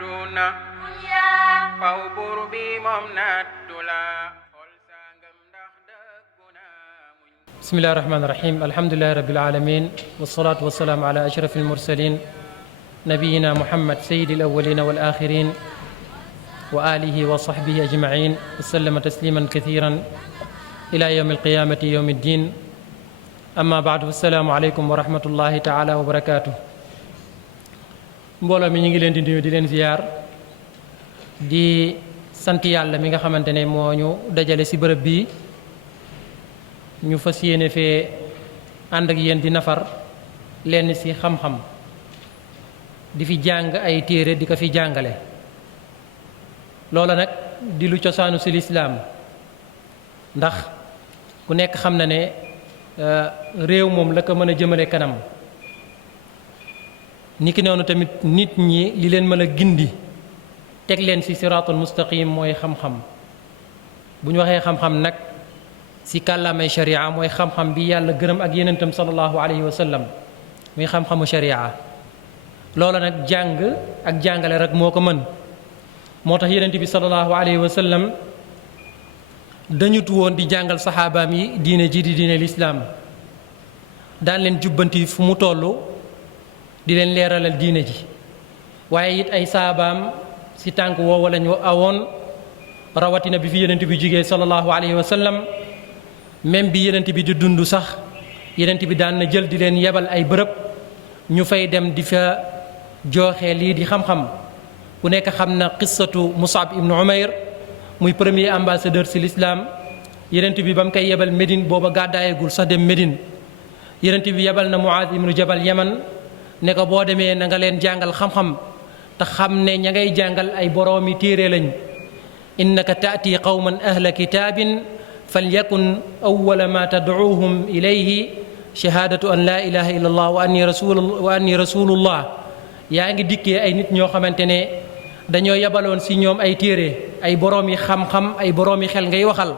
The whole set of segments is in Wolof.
àdduna faw buur bi moom nattu la xol sangam ndax dëgguna bismillahi rahmaani rahim alhamdulillahi rabbil alamin wasalaatu wasalaamu ala ashraf almursalin nabiyina muhammad sayyidi alawalina wal axirin wa alihi wa sahbihi ajmain wa sallama tasliman kathiran ila yawmi alqiyamati yawmi ddin amma baadu assalaamu aleykum wa rahmatullahi taala wa barakatuh mbooloo mi ñu ngi leen di nuyu di leen ziyaar di sant yàlla mi nga xamante ne moo ñu dajale ci bërëb bii ñu fas yéene fee ànd ak yéen di nafar lenn ci xam-xam di fi jàng ay téere di ko fi jàngale loola nag di lu cosaanu ci lislaam ndax ku nekk xam na ne réew moom la ko mën a jëmale kanam niki noonu tamit nit ñi li leen mën a gindi teg leen ci siraatul mustaqim mooy xam-xam bu ñu waxee xam-xam nag ci kàllaamay sharia mooy xam-xam bi yàlla gërëm ak yenentam sallallahu alayhi wa sallam muy xam-xamu sharia loola nag jàng ak jàngale rek moo ko mën moo tax yenent bi sallallahu alayhi wa sallam dañut woon di jàngal saxaabaam yi diine ji di diine lislaam daan leen jubbanti fu mu toll di leen leeralal diine ji waaye it ay saabaam ci tànk woowa lañu awoon rawatina bi fi yenent bi jógee sallallahu alayhi wa sallam même bi yenent bi di dund sax yenent bi daan na jël di leen yebal ay bërëb ñu fay dem di fa jooxe lii di xam-xam ku nekk xam na qissatu Mus'ab ibnu Umayr muy premier ambassadeur ci l'islam yenent bi ba mu koy yebal Médine booba gàddaayagul sax dem Médine yenent bi yebal na Muaaz ibnu Jabal Yaman ne ko boo demee na nga leen jàngal xam-xam te xam ne ña ngay jàngal ay boroomi téere lañ innaka taati qawman ahla kitaabin falyakun awwala ma tad'uuhum ilayhi shahaadatu an laa ilaha illa allah wa anni rasulullah yaa ngi dikkee ay nit ñoo xamante ne dañoo yabaloon ci ñoom ay téere ay boroomi xam-xam ay boroomi xel ngay waxal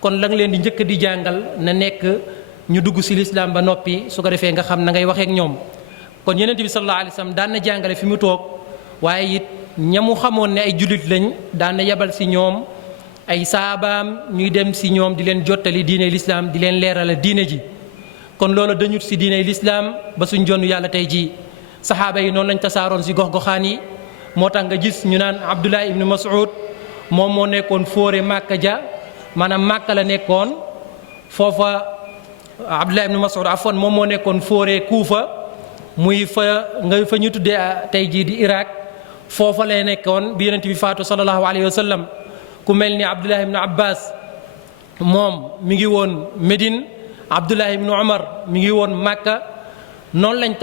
kon la nga leen di njëkk di jàngal na nekk ñu dugg ci lislaam ba noppi su ko defee nga xam na ngay waxeek ñoom kon yonent bi sallallahu alayhi wa sallam daan na jàngale fi mu toog waaye it ñamu xamoon ne ay jullit lañ daan na yebal ci ñoom ay saabaam ñuy dem ci ñoom di leen jottali diine lislaam di leen leerala diine ji kon loolu dañut ci diine lislaam ba suñ jonn yàlla tey jii saxaaba yi noonu lañ tasaaroon ci gox-goxaan yi moo tax nga gis ñu naan Abdullah ibnu Mas'ud moom moo nekkoon fóore Màkka ja maanaam Màkka la nekkoon foofa Abdullah ibnu Mas'ud afwan moom moo nekkoon fóore Kuufa muy fa ñu tuddee tey jii di Irak foofa lay nekkoon bi yonent bi faatu sallallahu alayhi wa sallam ku mel ni Abdullah ibnu Abbas moom mi ngi woon Médine Abdullah ibnu Umar mi ngi woon Màkka noonu lañ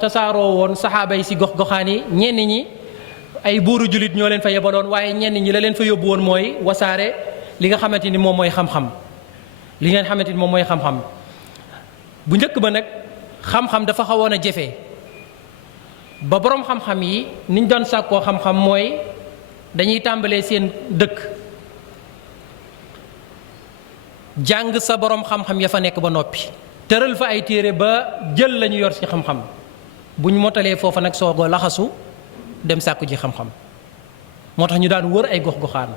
tasaaroo woon saxaaba yi ci gox-goxaan yi ñenn ñi ay buuru jullit ñoo leen fa yebaloon waaye ñenn ñi la leen fa yóbbu woon mooy wasaare li nga xamante ni moom mooy xam-xam li ngeen xamante ni moom mooy xam-xam bu njëkk ba nag xam-xam dafa xawoon a jafe ba boroom xam-xam yi niñ doon sàkkoo xam-xam mooy dañuy tàmbalee seen dëkk jàng sa boroom xam-xam ya fa nekk ba noppi tëral fa ay téere ba jël la ñu yor ci xam-xam bu ñu motalee foofa nag soogoo laxasu dem sàkku ji xam-xam moo tax ñu daan wër ay gox-goxaan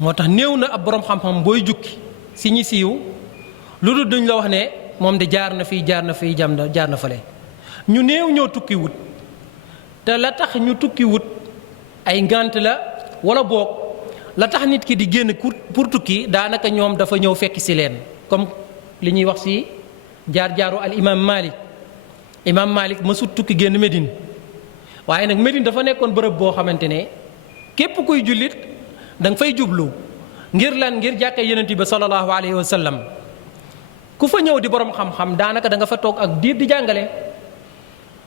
moo tax néew na ab boroom xam-xam booy jukki ci ñi siiw lu dul duñ la wax ne moom de jaar na fii jaar na fii jaar na fale ñu néew ñoo tukki wut te la tax ñu tukki wut ay ngant la walla boog la tax nit ki di génn pour tukki daanaka ñoom dafa ñëw fekk ci leen comme li ñuy wax ci jaar-jaaru al imam Malik mësut tukki génn Médine waaye nag Médine dafa nekkoon bërëb boo xamante ne képp kuy jullit da nga fay jublu ngir lan ngir jàkka yonent bi sallallahu alayhi wa sallam ku fa ñëw di borom xam-xam daanaka da nga fa toog ak diir di jàngale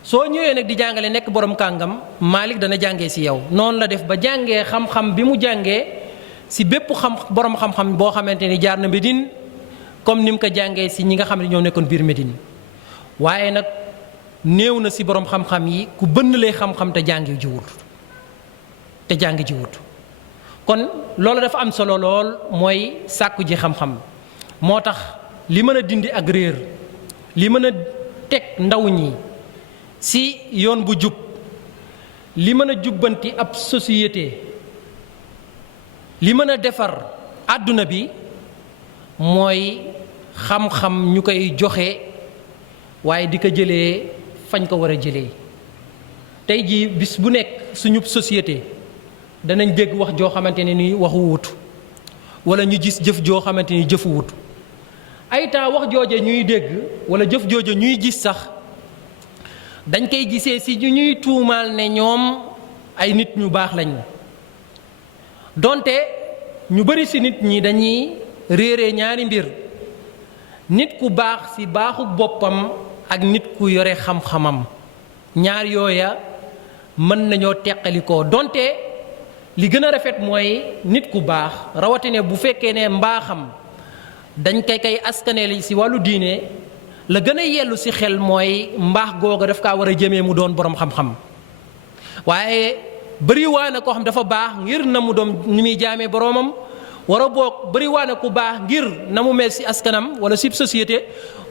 soo ñëwee nag di jàngale nekk borom kàngam Malik dana jàngee ci yow noonu la def ba jàngee xam-xam bi mu jàngee ci bépp borom xam-xam boo xamante ni jaar na Médine comme ni mu ko jàngee ci ñi nga xam ne ñoo nekkoon biir Médine waaye nag néew na ci borom xam-xam yi ku bënn lay xam-xam te jàngi jiwut kon loolu dafa am solo lool mooy sàkku ji xam-xam moo tax li mën a dindi ak réer li mën a teg ndaw ñi si yoon bu jub li mën a jubbanti ab société li mën a defar àdduna bi mooy xam-xam ñu koy joxe waaye di ko jëlee fañ ko war a jëlee. tey jii bis bu nekk suñu société danañ dégg wax joo xamante ne ni waxu wutu wala ñu gis jëf joo xamante ni jëfu wutu ay temps wax jooje ñuy dégg wala jëf jooje ñuy gis sax dañ koy gisee si ñu ñuy tuumaal ne ñoom ay nit ñu baax lañu donte ñu bari si nit ñi dañuy réere ñaari mbir nit ku baax si baaxu boppam ak nit ku yore xam-xamam ñaar yooya mën nañoo teqalikoo donte li gën a rafet mooy nit ku baax rawatina bu fekkee ne mbaaxam dañ kay askaneel si wàllu diine la gën a yellu si xel mooy mbaax googa daf kaa war a jëmee mu doon boroom xam-xam waaye bëri waa na koo xam dafa baax ngir na mu doon ni muy jaamee boroomam war a boog bëri waa na ku baax ngir na mu mel si askanam wala si société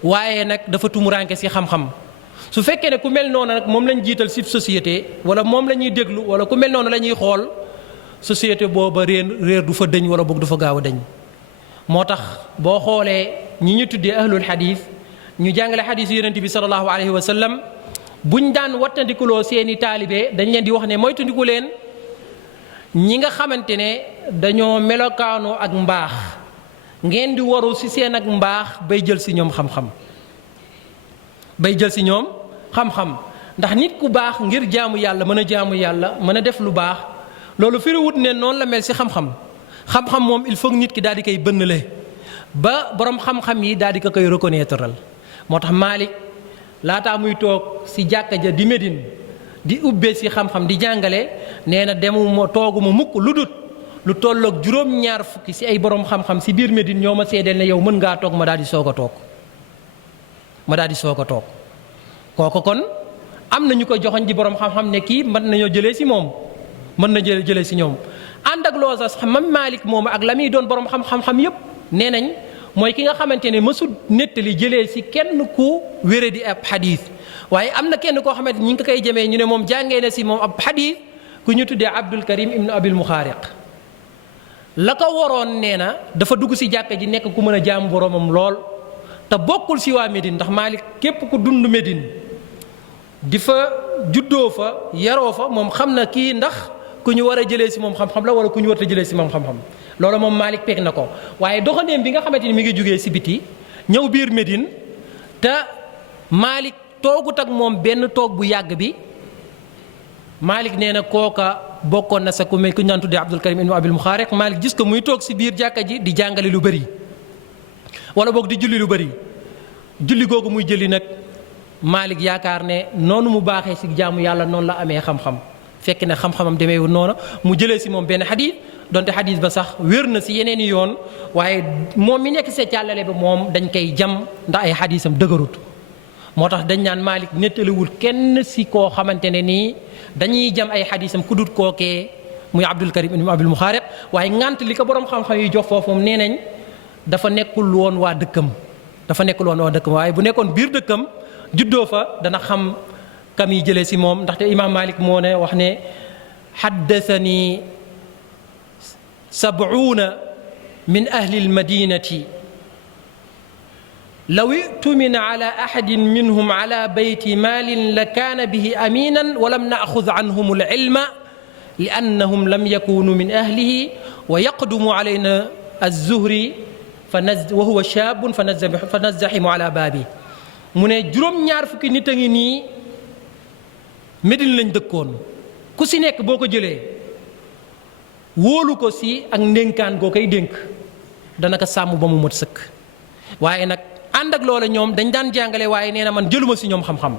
waaye nag dafa tumuraanke si xam-xam su fekkee ne ku mel noonu nag moom lañ jiital si société wala moom la ñuy déglu wala ku mel noonu la ñuy xool société booba réer du fa dëñ wala boog du fa gaaw a dëñ moo tax boo xoolee ñi ñu tuddee ahlul xadiis ñu jàngale xadiis yonent bi sallallahu alayhi wa sallam buñ daan wattandikuloo seeni taalibe dañ leen di wax ne moytandiku leen ñi nga xamante ne dañoo melokaanoo ak mbaax ngeen di waru ci seen ak mbaax bay jël ci ñoom xam-xam ndax nit ku baax ngir jaamu yàlla mën a jaamu yàlla mën a def lu baax loolu firiwut ne noonu la mel ci xam-xam moom il faut nit ki daal di koy bënnale ba borom xam-xam yi daal di ko koy reconnaître moo tax Malik laataa muy toog ci jàkka ja di Médine di ubbee ci xam-xam di jàngale nee na demuma tooguma mukk lu tolloog juróom-ñaar fukki ci ay borom xam-xam ci biir Médine ñoo ma seedeel ne yow mën ngaa toog ma daal di soog a toog kooku kon am na ñu ko joxoñ di borom xam-xam ne kii mën nañoo jëlee ci moom mën na jëlee ci ñoom ànd ak loo sax mam Malik moom ak la muy doon borom xam-xam yépp nee nañ mooy ki nga xamante ne mësul nettali jëlee ci kenn ku wére di ab xadiis waaye am na kenn koo xamante ñi ngi ko koy jëmee ñu ne moom jàngee na ci moom ab xadiis ku ñu tuddee Abdul Karim ibnu Abil Muxaariq la ko waroon nee na dafa dugg ci jàkka ji nekk ku mën a jaamu boromam lool te bokkul ci waa Médine ndax Malik képp ku dund Médine di fa juddoo fa yaroo fa moom xam na kii ndax ku ñu war a jëlee ci moom xam-xam la wala ku ñu war a jëlee ci moom xam-xam loolu moom Malik peeg na ko waaye doxandeem bi nga xamante ni mi ngi jógee ci biti ñëw biir Médine te Malik toogut ak moom benn toog bu yàgg bi Malik nee na kooka bokkoon na sa ku mel ku ñu naan tuddee Abdul Karim ibnu Abil Muxaariq Malik gis ko muy toog ci biir jàkka ji di jàngale lu bëri wala boog di julli lu bëri julli googu muy jëli nag Malik yaakaar ne noonu mu baaxee ci jaamu yàlla noonu la amee xam-xam fekk ne xam-xamam demeewul noonu mu jëlee ci moom benn xadiis donte xadiis ba sax wér na ci yeneen i yoon waaye moom mi nekk see càllale ba moom dañ koy jam ndax ay xadiisam dëgërut moo tax dañ naan Malik nettaliwul kenn ci koo xamante ne nii dañuy jam ay xadiisam ku dut kookee muy Abdul Karim ibn Abil Muxaariq waaye ngant li ko borom xam-xam yi jox foofu moom nee nañ dafa nekkul woon waa dëkkam waaye bu nekkoon biir dëkkam juddoo fa dana xam kam yi jëlee ci moom ndaxte imaam Malik moo ne wax ne xaddasani 70 min ahli almadinati law i'tumin ala ahadin minhum ala bayti maalin la kaana bihi aminan wa lam na'xud anhum alilma li annahum lam yakunu min ahlihi wa yaqdumu alayna az-zuhri wa huwa shaabun fa nazzaximu ala baabi mu ne juróom-ñaar fukki nit a ngi nii Médine lañ dëkkoon ku ci nekk boo ko jëlee wóolu ko ci ak ndénkaan goo koy dénk dana ko sàmm ba mu mot sëkk waaye nag ànd ak loola ñoom dañ daan jàngale waaye nee na man jëluma ci ñoom xam-xam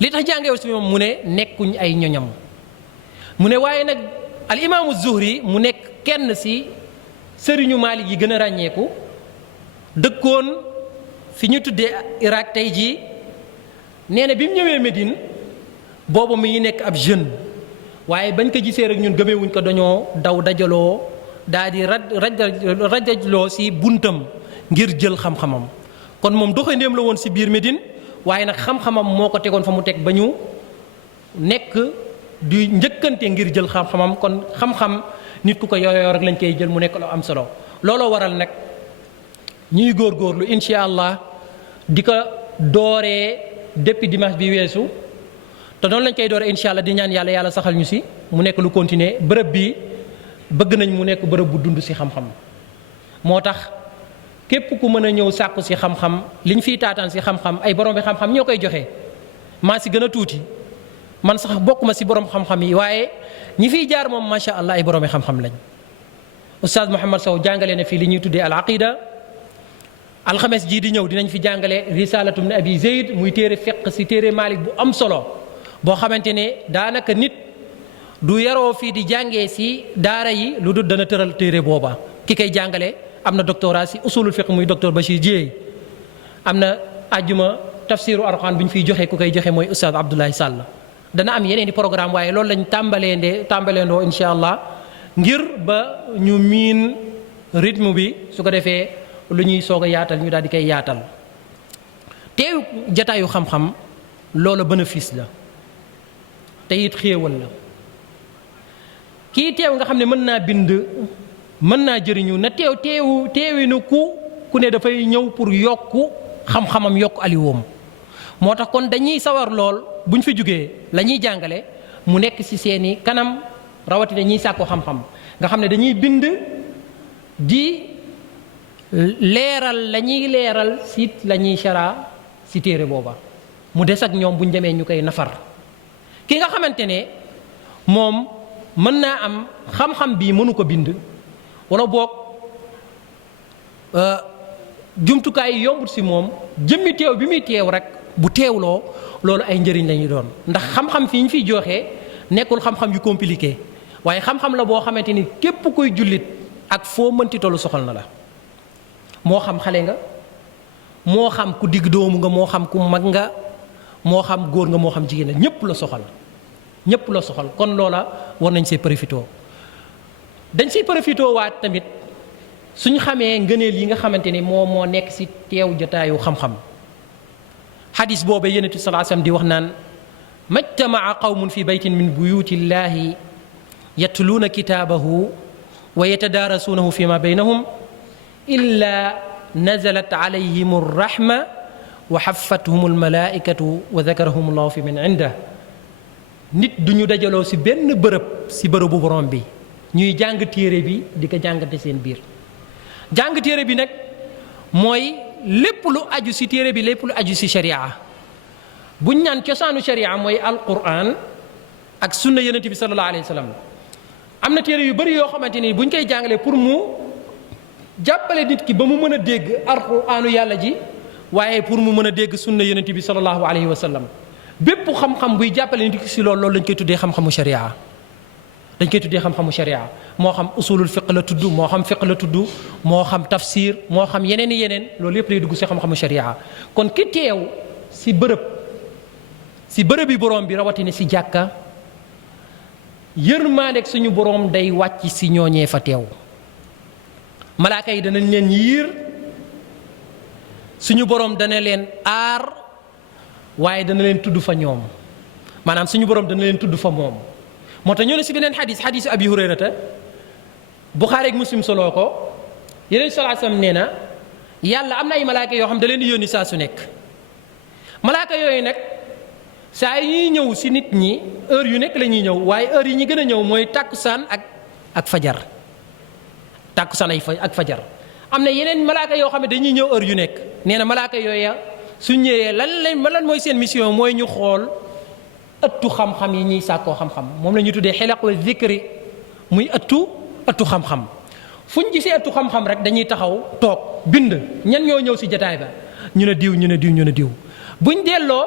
li tax jàngewu ci ñoom mu ne nekkuñ ay ñoñam mu ne waaye nag al imaamu Zuhri mu nekk kenn ci sëriñu Maalik yi gën a ràññeeku dëkkoon fi ñu tuddee Irak tey jii nee na bi mu ñëwee Médine boobu mi ngi nekk ab jeune waaye bañ ko gisee rek ñun gëmeewuñ ko dañoo daw dajaloo daal di rajajloo ci buntam ngir jël xam-xamam kon moom doxandéem la woon ci biir Médine waaye nag xam-xamam moo ko tegoon fa mu teg ba ñu nekk di njëkkante ngir jël xam-xamam kon xam-xam nit ku ko yooyoo rek lañ koy jël mu nekk lu am solo looloo waral nag ñuy góorgóorlu incha allah di ko dooree depuis dimanche bi weesu te noonu lañ koy dooree incha allah di ñaan yàlla yàlla saxal ñu si mu nekk lu continuer bërëb bi bëgg nañ mu nekk bërëb bu dund si xam-xam moo tax képp ku mën a ñëw sàkku si xam-xam liñ fiy taataan si xam-xam ay borom bi xam-xam ñoo koy joxe maa si gën a tuuti man sax bokkuma si borom xam-xam yi waaye ñi fiy jaar moom macha allah ay borom xam-xam lañ oustaz Mouhamed Sow jàngale na fii li ñuy tuddee al aqida alxames jii di ñëw dinañ fi jàngale risalatum ne abi zeyd muy téere fiq si téere Malik bu am solo boo xamante ne daanaka nit du yaroo fii di jàngee si daara yi lu dul dana tëral téere booba ki koy jàngale am na doctorat si usulul fiq muy docteur Bachir Dieye am na ajjuma tafsiru Alxuraan bu ñu fiy joxe ku koy joxe mooy oustaz Abdoulaye Sall dana am yeneen i programme waaye loolu lañ tàmbaleendoo incha allah ngir ba ñu miin rythme bi su ko defee lu ñuy soog a yaatal ñu daal di koy yaatal teew jataayu xam-xam loola bénéfice la te it xéewal la kii teew nga xam ne mën naa bind mën naa jëriñu na teewinu ku ne dafay ñëw pour yokku xam-xamam yokku aliwoom moo tax kon dañuy sawar lool buñ fi jógee la ñuy jàngale mu nekk ci seeni kanam rawatina ñiy sàkku xam-xam nga xam ne dañuy bind di leeral la ñuy leeral si la ñuy chara si téere booba mu des ak ñoom buñ demee ñu koy nafar ki nga xamante ne moom mën naa am xam-xam bii mënu ko bind wala boog jumtukaay yi yombut si moom jëmmi teew bi muy teew rek bu teewloo loolu ay njëriñ la ñuy doon ndax xam-xam fii ñu fiy joxe nekkul xam-xam yu compliqué waaye xam-xam la boo xamante ni képp kuy jullit ak foo mënti tollu soxal na la moo xam xale nga moo xam ku digg doomu nga moo xam ku mag nga moo xam góor nga moo xam jigéen la ñëpp la soxal kon loola war nañ see profitoo dañ siy profitoo waat tamit suñ xamee ngëneel yi nga xamante ni moo nekk si teew jotaayu xam-xam xadis booba yonent bi sallallahu alayhi wasallam di wax naan majtamaa qawmun fi baytin min buyuti llahi yatluuna kitaabahu wa yatadaarasuunahu fi ma baynahum illa nazalat alayhim arrahma wa xaffathum almalaikatu wa dakarahum allahu fi man indah nit duñu dajaloo si benn bërëb si bërëbu borom bi ñuy jàng téere bi di ko jàngate seen biir jàng téere bi nag mooy lépp lu aju si téere bi lépp lu aju si sharia buñ ñaan cosaanu sharia mooy alquran ak sunna yonent bi sallallahu alayhi wa sallam am na téere yu bëri yoo xamante ni buñ koy jàngalee pour mu jàppale nit ki ba mu mën a dégg alquranu yàlla ji waaye pour mu mën a dégg sunna yonent bi sallallahu alayhi wa sallam bépp xam-xam buy jàppale nit ki si loolu lañ koy tuddee xam-xamu sharia dañ koy tuddee xam-xamu sharia moo xam usulul fiq la tudd moo xam fiq la tudd moo xam tafsir moo xam yeneen loolu yëpp lay dugg si xam-xamu sharia kon ki teew si bërëb yi borom bi rawatina si jàkka yërmaandeeg suñu borom day wàcc si ñooñee fa teew malaaka yi danañ leen yiir suñu borom dana leen aar waaye dana leen tudd fa ñoom maanaam suñu borom dana leen tudd fa moom moo tax ñoo ne si beneen xadis abi hurayrata buxaari ak muslim soloo ko yeneen sallallahu alayhi wasallam nee na yàlla am na ay malaaka yoo xam da leen di yónni saa su nekk malaaka yooyu nag saa yi ñuy ñëw si nit ñi heure yu nekk la ñuy ñëw waaye heure yi ñu gën a ñëw mooy tàkkusaan ak fajar tàkkusaan ak fajar am na yeneen malaaka yoo xam ne dañuy ñëw heure yu nekk nee na malaaka yooya su ñëwee lan mooy seen mission mooy ñu xool ëttu xam-xam yi ñuy sàkkoo xam-xam moom la ñuy tuddee xilaqu zikri muy ëttu xam-xam fu ñu gisee ëttu xam-xam rek dañuy taxaw toog bind ñan ñoo ñëw si jataay ba ñu ne diw buñ delloo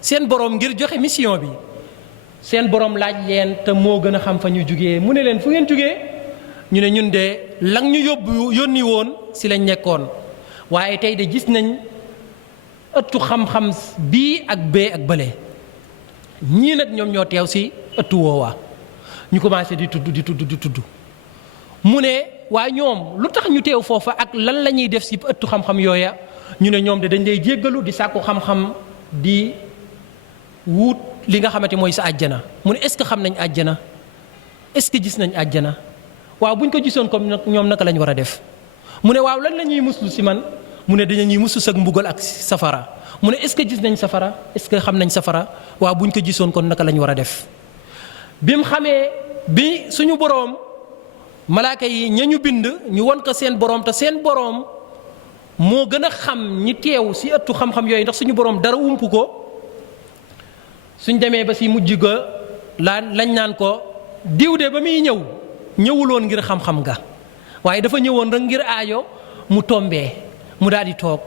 seen borom ngir joxe mission bi seen borom laaj leen te moo gën a xam fa ñu jugee mu ne leen fu ngeen jugee ñu ne ñun de lang ñu yónni woon si lañ nekkoon waaye tey de gis nañ ëttu xam-xam bii ak bee ak bële ñii nag ñoom ñoo teew si ëttu woowaa ñu commencé di tudd mu ne waa ñoom lu tax ñu teew foofa ak lan la ñuy def si ëttu xam-xam yooya ñu ne ñoom de dañ lay jéggalu di sàkku xam-xam di wut li nga xamante mooy sa àjjana mu ne est-ce que xam nañ àjjana est-ce que gis nañ àjjana waaw buñ ko gisoon comme ñoom naka lañ war a def mu ne waaw lan la ñuy muslu si man mu ne dañuy muslu sag mbugal ak safara mu ne est-ce que gis nañ safara est-ce que xam nañ safara waaw buñ ko gisoon kon naka lañ war a def bi mu xamee bi suñu boroom malaaka yi ña ñu bind ñu won ko seen boroom te seen boroom moo gën a xam ñi teew si ëttu xam-xam yooyu ndax suñu boroom dara ump ko suñ demee ba si mujj ga lañ naan ko diw de ba muy ñëwuloon ngir xam-xam ga waaye dafa ñëwoon rek ngir aajo mu tombee mu daal di toog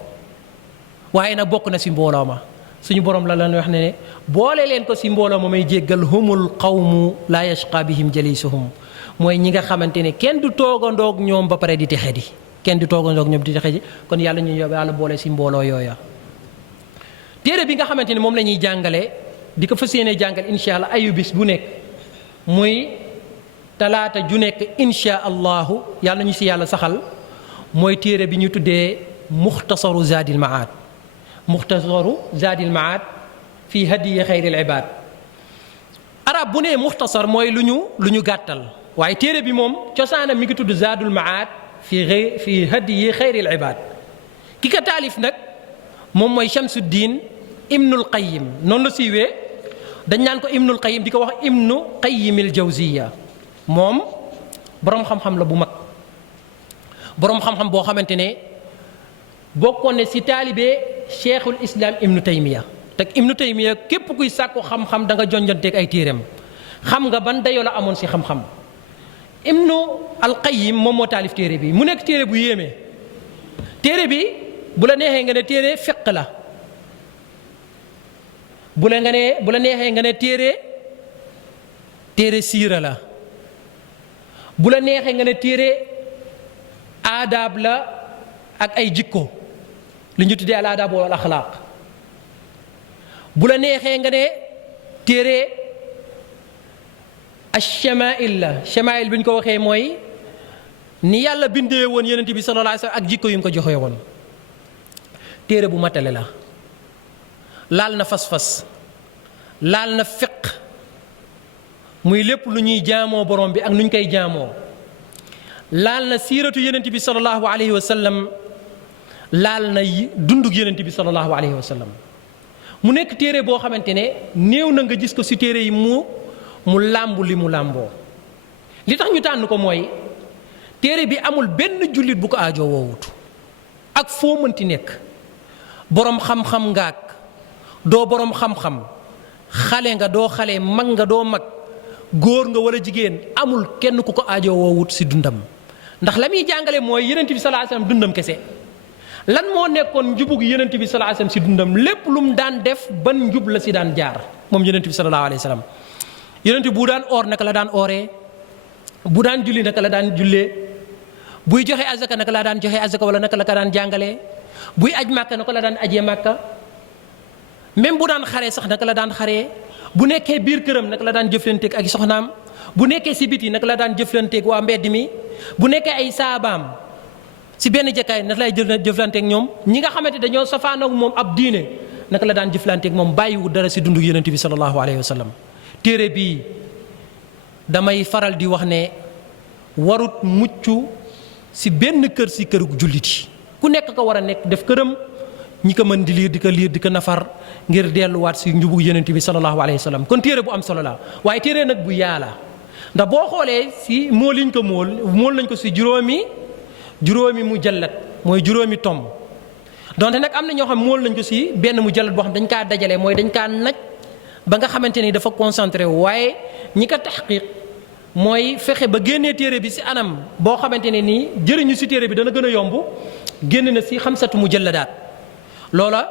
waaye nag bokk na si mbooloo ma suñu borom la wax ne boole leen ko si mbooloo ma may jéggal humul qawmu laa yashqa bihim jalisuhum mooy ñi nga xamante ne kenn du toogandoog ñoom ba pare di texe di kenn du toogandoog ñoom di texe di kon yàlla ñu yàlla boole si mbooloo yooya. téere bi nga xamante ne moom la ñuy jàngale di ko fas yéene jàngal incha allah ayu bis bu nekk muy talaata ju nekk incha allahu yàlla ñu si yàlla saxal mooy téere bi ñu tuddee muxtasaru zaadil maad muxtasaru zaadil maad fii hadiyi xayril ibaad arab bu nee muxtasar mooy lu ñu gàttal waaye téere bi moom cosaanam mi ngi tudd zaadul maad fii hadiyi xayril ibaad ki ka taalif nag moom mooy Shamsuddin Ibnul Qayyim noonu la siiwee dañ naan ko Ibnul Qayyim di ko wax Ibnu Qayyimil Jawziya moom boroom xam-xam la bu mag boroom xam-xam boo xamante ne bokkoon ne si taalibe Cheikhul Islam Ibnu Taymiya te Ibnu Taymiya képp kuy sàkku xam-xam da nga jonjanteeg ay téereem xam nga ban dayoo la amoon si xam-xam Ibnu al Qayyim moom moo taalif téere bi mu nekk téere bu yéeme téere bi bu la neexee nga ne téere fiq la bu la neexee nga ne téere siira la bu la neexee nga ne téere aadaab la ak ay jikko li ñu tuddee al aadaab wal axlaaq bu la neexee nga ne téere ash-shamaa'il la shamaa'il bi ñu ko waxee mooy ni yàlla bindee woon yonent bi sallallahu alayhi wa sallam ak jikko yu mu ko joxee woon téere bu matale la laal na fas-fas laal na fiq muy lépp lu ñuy jaamoo borom bi ak nu ñu koy jaamoo laal na siiratu yonent bi sallallahu alayhi wa sallam laal na dundug yonent bi sallallahu alayhi wa sallam mu nekk téere boo xamante ne néew na nga gis ko si téere yi mu làmbu li mu làmboo li tax ñu tànn ko mooy téere bi amul benn jullit bu ko aajoo woowut ak foo mënti nekk boroom xam-xam ngaak doo boroom xam-xam xale nga doo xale mag nga doo mag góor nga wala jigéen amul kenn ku ko aajoo woowut si dundam ndax la muy jàngale mooy yonent bi sallallahu alayhi wasallam dundam kese lan moo nekkoon njubug yonent bi sallallahu alayhi wasallam si dundam lépp lu mu daan def ban njub la si daan jaar moom yonent bi sallallahu alayhi wasallam yonent bu daan oor naka la daan ooree bu daan julli naka la daan jullee buy joxe azaka naka la daan joxe azaka wala naka la ka daan jàngalee buy aj màkka naka la daan ajee màkka même bu daan xaree sax naka la daan xaree bu nekkee biir këram naka la daan jëflanteeg ak soxnaam bu nekkee si biti naka la daan jëflanteeg waa mbedd mi bu nekkee ay saabaam si benn jekkaay naka lay jëflanteeg ñoom ñi nga xamante dañoo safaanoog moom ab diine naka la daan jëflanteeg moom bàyyiwu dara si dundu yonent bi sallallahu alayhi wa sallam téere bii damay faral di wax ne warut mucc si benn kër si këru jullit yi ku nekk ko war a nekk def këram ñi ko mën di liir di ko nafar ngir delluwaat si njubu yonent bi sallallahu alayhi wa sallam kon téere bu am solo la waaye téere nag bu yaala ndax boo xoolee si mool liñ ko mool nañ ko si juróomi mujallat mooy juróomi tom donte nag am na ñoo xam mool nañ ko si benn mujallat boo xam dañ kaa dajale mooy dañ kaa naj ba nga xamante ni dafa concentré wu waaye ñi ko taxqiq mooy fexe ba génnee téere bi si anam boo xamante ne nii jëriñu si téere bi dana gën a yomb génn na si xamsatu mujalladaat loola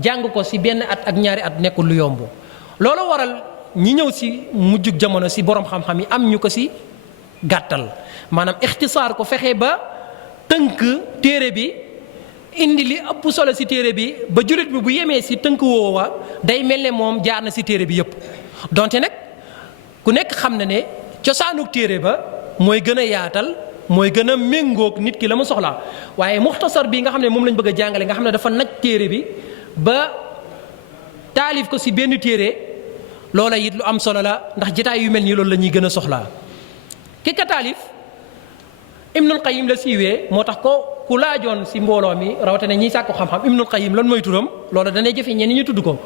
jàng ko si benn at ak ñaari at nekkul lu yomb loola waral ñi ñëw si mujjug jamono si borom xam-xam yi am ñu ko si gàttal maanaam ixtisaar ko fexe ba tënk téere bi indi li ëpp solo si téere bi ba jullit bi bu yemee si tënk woowa day mel ne moom jaar na si téere bi yëpp donte nag ku nekk xam na ne cosaanug téere ba mooy gën a yaatal mooy gën a méngoog nit ki la mu soxlaa waaye muxtasar bi nga xam ne moom lañ bëgg a jàngale nga xam ne dafa naj téere bi ba taalif ko si benn téere loola it lu am solo la ndax jotaay yu mel nii loolu la ñuy gën a soxlaa ki ka taalif Ibnul Qayyim la siiwee moo tax ko ku laajoon si mbooloo mi rawatina ñiy sàkku xam-xam Ibnul Qayyim lan mooy turam loola danay jëfe ñenn ñu tudd ko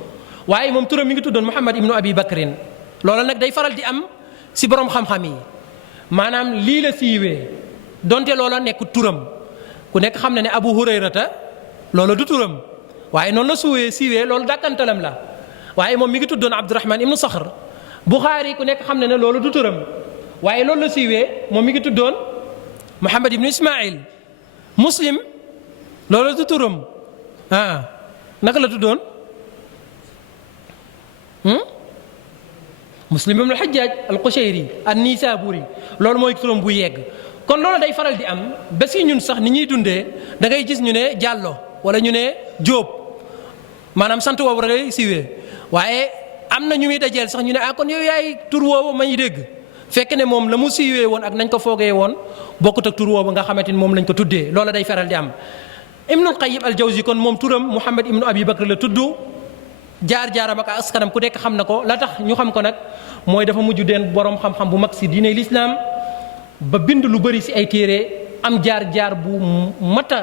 waaye moom turam mi ngi tuddoon Muhammad ibnu Abi Bakrin loola nag day faral di am si borom xam-xam yi maanaam lii la siiwee donte loola nekk turam ku nekk xam na ne Abu Hurayrata loola du turam waaye noonu la siiwee loolu dàkkantalam la waaye moom mi ngi tuddoon Abdurahman ibnu Saxr Buxaari ku nekk xam na ne loolu du turam waaye loolu la siiwee moom mi ngi tuddoon Muhammad ibnu Ismail Muslim loolu du turam naka la tuddoon Muslim ibnu Hajjaj al-Qushayri an-Nisaburi loolu mooy turam bu yegg kon loolu day faral di am ba si ñun sax ni ñuy dundee da ngay gis ñu ne Diallo wala ñu ne Diop maanaam sant woowu rek lay siiwee waaye am na ñu muy dajeel sax ñu ne kon yow yaay tur woowu ma ñu dégg fekk ne moom la mu siiwee woon ak nañ ko foogee woon bokkut ak tur woowu nga xamante ni moom lañ ko tuddee loola day faral di am. Ibnul Qayyim al-Jawzi kon moom turam Muhammad ibnu Abi Bakr la tudd jaar-jaaram ak askanam ku nekk xam na ko la tax ñu xam ko nag mooy dafa mujj den borom xam-xam bu mag si diine l'islam ba bind lu bëri si ay téere am jaar-jaar bu mat a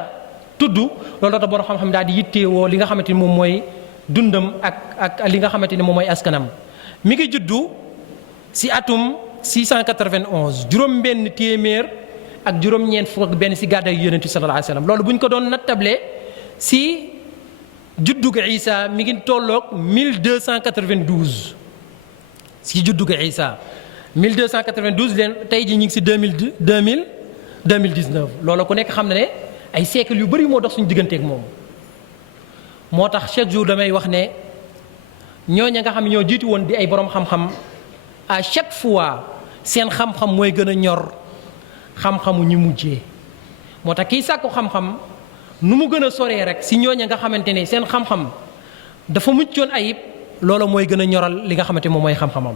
tudd loolu tax borom xam-xam daal di yitteewoo li nga xamante ni moom mooy dundam ak li nga xamante ni moom mooy askanam mi ngi juddu si atum 691 juróom-benn téeméer ak juróom-ñeent fukk ak benn si gàddaay Yonent bi sallallahu alayhi wa sallam loolu bu ñu ko doon nattable si juddug Isa mi ngi tolloog 1292 si juddug Isa 1292 leen tey jii ñu ngi si 2019 loolu ku nekk xam na ne ay siècle yu bëri moo dox suñu digganteeg moom moo tax chaque jour damay wax ne ñooña nga xam ne ñoo jiitu woon di ay borom xam-xam à chaque fois seen xam-xam mooy gën a ñor xam-xamu ñi mujjee moo tax kiy sàkku xam-xam nu mu gën a soree rek si ñooña nga xamante ne seen xam-xam dafa muccoon ayib loola mooy gën a ñoral li nga xamante moom mooy xam-xamam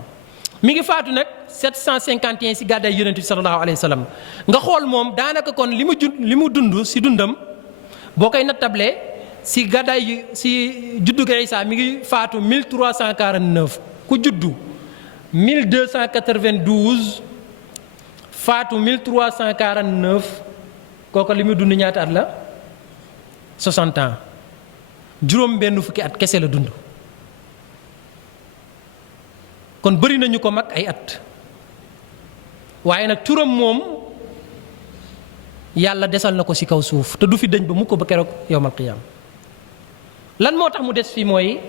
mi ngi faatu nag 751 si gàddaay Yonent bi sallallahu alayhi wa sallam nga xool moom daanaka kon li mu dund si dundam boo koy nattable si gàddaay si juddu ga Isa mi ngi faatu 1349 ku juddu 1292 faatu 1349 kooku li mu dund ñaata at la 60 ans juróom benn fukki at kese la dund kon bëri nañu ko mag ay at waaye nag turam moom yàlla desal na ko ci kaw suuf te du fi dëñ ba mu ko ba keroog yowmal qiyaam lan moo tax mu des fi mooy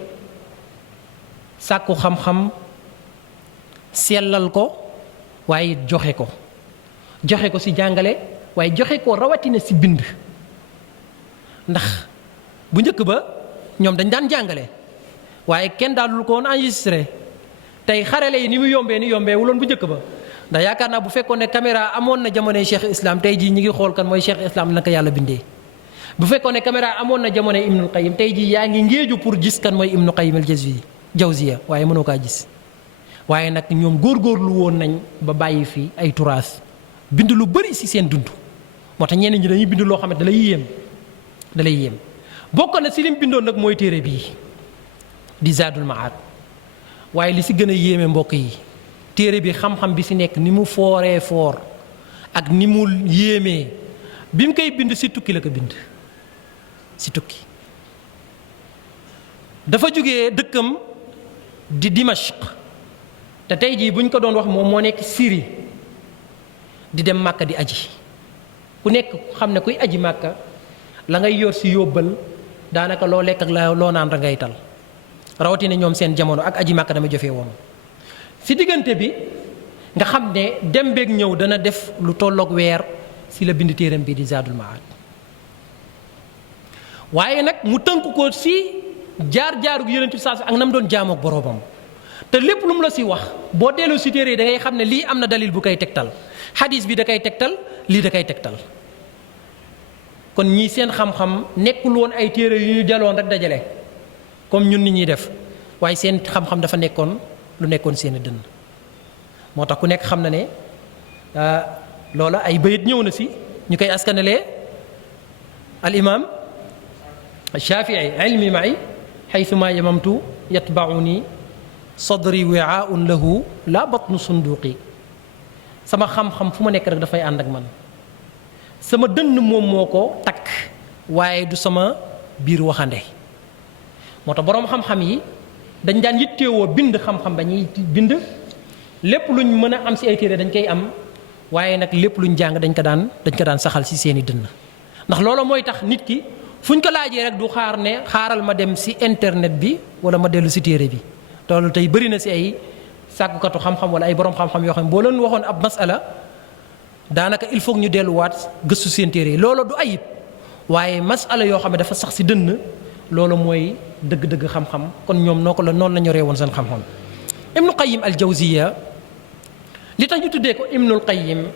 sàkku xam-xam sellal ko waaye joxe ko ci jàngale waaye joxe ko rawatina ci bind ndax bu njëkk ba ñoom dañ daan jàngale waaye kenn daalul ko woon enregistré tey xarale yi ni mu yombee wuloon bu njëkk ba ndax yaakaar naa bu fekkoon ne caméra amoon na jamonoy Cheikh Islam tey jii ñi ngi xool kan mooy Cheikh Islam naka yàlla bindee bu fekkoon ne caméra amoon na jamonoy Ibnul Qayyim tey jii yaa ngi ngéeju pour gis kan mooy Ibnu Qayyim al-Jawziyya waaye mënoo kaa gis waaye nag ñoom góorgóorlu woon nañ ba bàyyi fi ay turaas bind lu bëri ci seen dund moo tax ñenn ñi dañuy bind loo xam ne da lay yéem bokk na ci lim bindoon nag mooy téere bii di Zaadul Maad waaye li ci gën a yéeme mbokk yi téere bi xam-xam bi ci nekk ni mu fooree foor ak ni mu yéemee bi mu koy bind ci tukki la ko bind ci tukki dafa jógee dëkkam di Dimashq te tey jii buñ ko doon wax moom moo nekk Syrie di dem Màkka di aji ku nekk xam ne kuy aji Màkka la ngay yor ci yóbbal daanaka loo lekk ak loo naan rek ngay tal rawatina ñoom seen jamono ak aji Màkka dama jofee woon ci diggante bi nga xam ne dem beeg ñëw dana def lu tolloog weer ci la bind téeram bi di Zaadul Maad waaye nag mu tënk ko ci jaar-jaarug Yonent bi ak na mu doon jaamoo ak boroomam te lépp lu mu la ci wax boo delloo ci téere yi da ngay xam ne lii am na dalil bu koy tegtal xadiis bi da koy tegtal lii da koy tegtal kon ñii seen xam-xam nekkul woon ay téere yu ñu jaloon rek dajale comme ñun ni ñuy def waaye seen xam-xam dafa nekkoon lu nekkoon seeni dënn moo tax ku nekk xam na ne loola ay bayit ñëw na ci ñu koy askanalee al imam Shafii ilmi ma'i haythuma yamamtu yatba'uni sadri wi'aun lahu la batnu sunduqi sama xam-xam fu ma nekk rek dafay ànd ak man sama dënn moom moo ko takk waaye du sama biir waxande moo tax boroom xam-xam yi dañ daan yitteewoo bind xam-xam ba ñuy bind lépp luñ mën a am ci ay téere dañ koy am waaye nag lépp luñ jàng dañ ko daan saxal ci seeni dënn ndax loolu mooy tax nit ki fuñ ko laajee rek du xaar ne xaaral ma dem ci internet bi wala ma dellu ci téere bi loolu tey bëri na ci ay sàkkukatu xam-xam wala ay borom xam-xam yoo xam ne boo leen waxoon ab masala daanaka il faut ñu delluwaat gëstu seen téere yi loolu du ayib waaye masala yoo xam ne dafa sax ci dënn loolu mooy dëgg-dëgg xam-xam kon ñoom noonu la ñoree woon seen xam-xam. Ibnu Qayyim al-Jawziya li tax ñu tuddee ko Ibnul Qayyim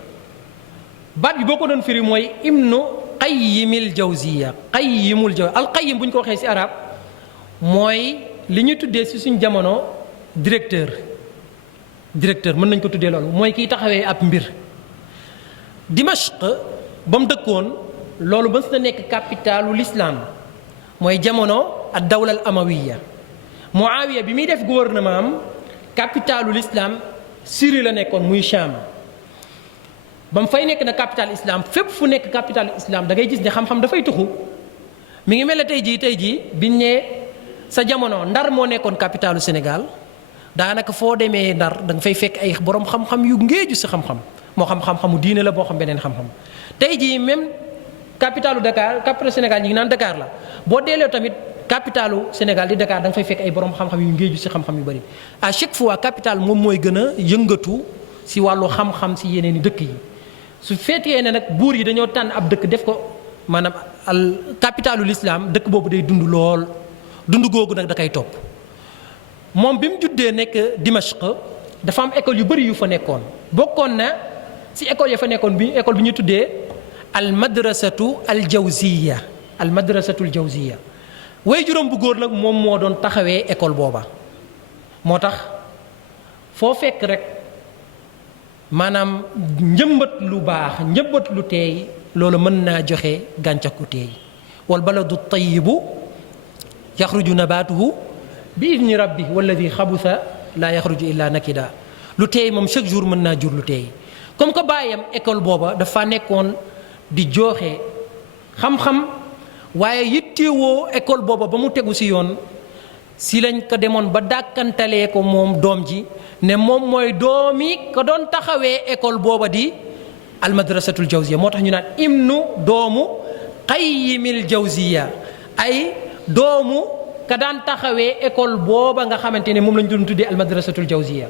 baat bi boo ko doon firi mooy Ibnu Qayyimil Jawziya Qayyimul Jawziya al-Qayyim bu ñu ko waxee ci arab mooy li ñuy tuddee ci suñ jamono directeur mën nañ ko tuddee loolu mooy kiy taxawee ab mbir. Dimashq ba mu dëkkoon loolu mës na nekk capitalu l'islam mooy jamono ad dawla al amawiya Muawiya bi muy def gouvernement am capitalu l'islam Syrie la nekkoon muy Cham ba mu fay nekk na capital islam fépp fu nekk capital islam da ngay gis ne xam-xam dafay tuxu mi ngi mel ne tey jii biñ ne sa jamono Ndar moo nekkoon capitalu Sénégal daanaka foo demee Ndar da nga fay fekk ay borom xam-xam yu ngéeju si xam-xam moo xam-xamu diine la boo xam beneen xam-xam tey jii même capitalu Dakar capitalu Sénégal ñi ngi naan Dakar la boo deelee tamit capitalu Sénégal di Dakar da nga fay fekk ay borom xam-xam yu ngéeju si xam-xam yu bëri à chaque fois capital moom mooy gën a yëngatu si wàllu xam-xam si yeneen i dëkk yi su fekkee ne nag buur yi dañoo tànn ab dëkk def ko maanaam al capitalu l'islam dëkk boobu day dund lool dund googu nag da koy topp moom bi mu juddee nekk Dimashq dafa am école yu bëri yu fa nekkoon bokkoon na si école ya fa nekkoon bi école bi ñu tuddee al madrasatu al jawziya way juróom bu góor nag moom moo doon taxawee école booba moo tax foo fekk rek maanaam njëmbat lu baax njëmbat lu teey loolu mën naa joxe gàncax gu teey wal baladu tayyibu yaxruju nabaatuhu bi idni rabbi walladi xabusa laa yaxruju illa nakida lu teey moom chaque jour mën naa jur lu teey comme que bàyyam école booba dafa nekkoon di joxe xam-xam waaye yittewoo école booba ba mu tegu ci yoon si lañ ko demoon ba dàkkantalee ko moom doom ji ne moom mooy doomi ko doon taxawee école booba di almadrasatul jawziya moo tax ñu naan imnu doomu qayyimil jawziya ay doomu ka daan taxawee école booba nga xamante ne moom lañ doon tuddee almadrasatul jawziya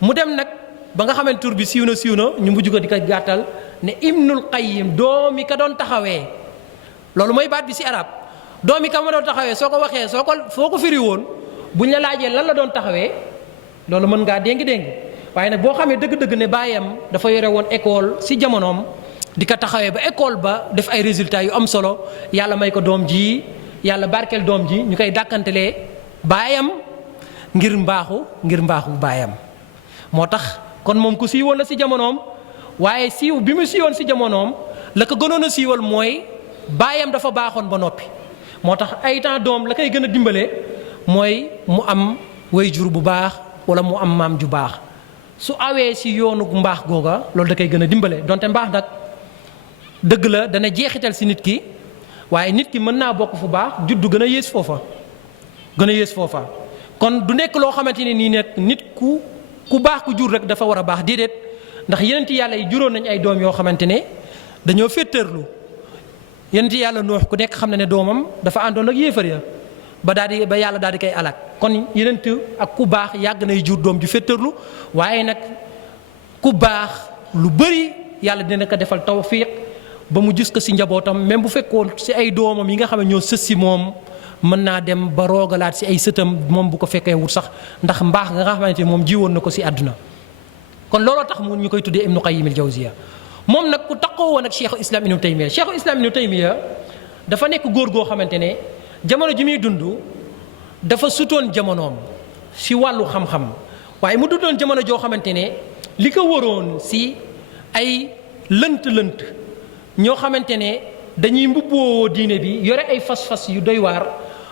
mu dem nag ba nga xamante tur bi siiw na ñu mujj ko di ko gàttal ne ibnul qayyim doomi ka doon taxawee loolu mooy baat bi ci arab doomi ka ma doon taxawee soo ko waxee foo ko firi woon buñ la laajee lan la doon taxawee loolu mën ngaa déng waaye nag boo xamee dëgg-dëgg ne baayam dafa yore woon école ci jamonoom di ko taxawee ba école ba def ay résultats yu am solo yàlla may ko doom ji yàlla barkeel doom ji ñu koy dàkkantelee baayam ngir mbaaxu baayam moo tax kon moom ku siiwoon la ci jamonoom waaye siiw bi mu siiwoon ci jamonoom la ko gënoon a siiwal mooy baayam dafa baaxoon ba noppi moo tax ay temps doom la koy gën a dimbale mooy mu am waajur bu baax wala mu am maam ju baax su awee ci yoonu mbaax googa loolu da koy gën a dimbale donte mbaax nag dëgg la dana jeexital ci nit ki waaye nit ki mën naa bokk fu baax juddu gën a yées foofa kon du nekk loo xamante ne nii nekk nit ku baax ku jur rek dafa war a baax déedéet ndax yeneen yàlla yi juróon nañ ay doom yoo xamante ne dañoo féeteerlu yeneen yàlla Nuux ku nekk xam na ne doomam dafa àndoon ak yéefar ya ba yàlla daal di koy alak kon yeneen ak ku baax yàgg nay jur doom ju féeteerlu waaye nag ku baax lu bëri yàlla dina ko defal tawfiq ba mu gis ko ci njabootam même bu fekkoon ci ay doomam yi nga xam ne ñoo sës ci moom mën naa dem ba roogalaat ci ay sëtam moom bu ko fekkee wut sax ndax mbaax nga xamante ne moom jiwoon na ko ci àdduna kon looloo tax mu ñu koy tuddee Ibnu Qayyim al-Jawziya moom nag ku takkoo woon ak Cheikhul Islam Ibnu Taymiya dafa nekk góor goo xamante ne jamono ji muy dund dafa sutoon jamonoom ci wàllu xam-xam waaye mu dundoon jamono joo xamante ne li ko waroon ci ay lënt-lënt ñoo xamante ne dañuy mbubboo diine bi yore ay fas-fas yu doy waar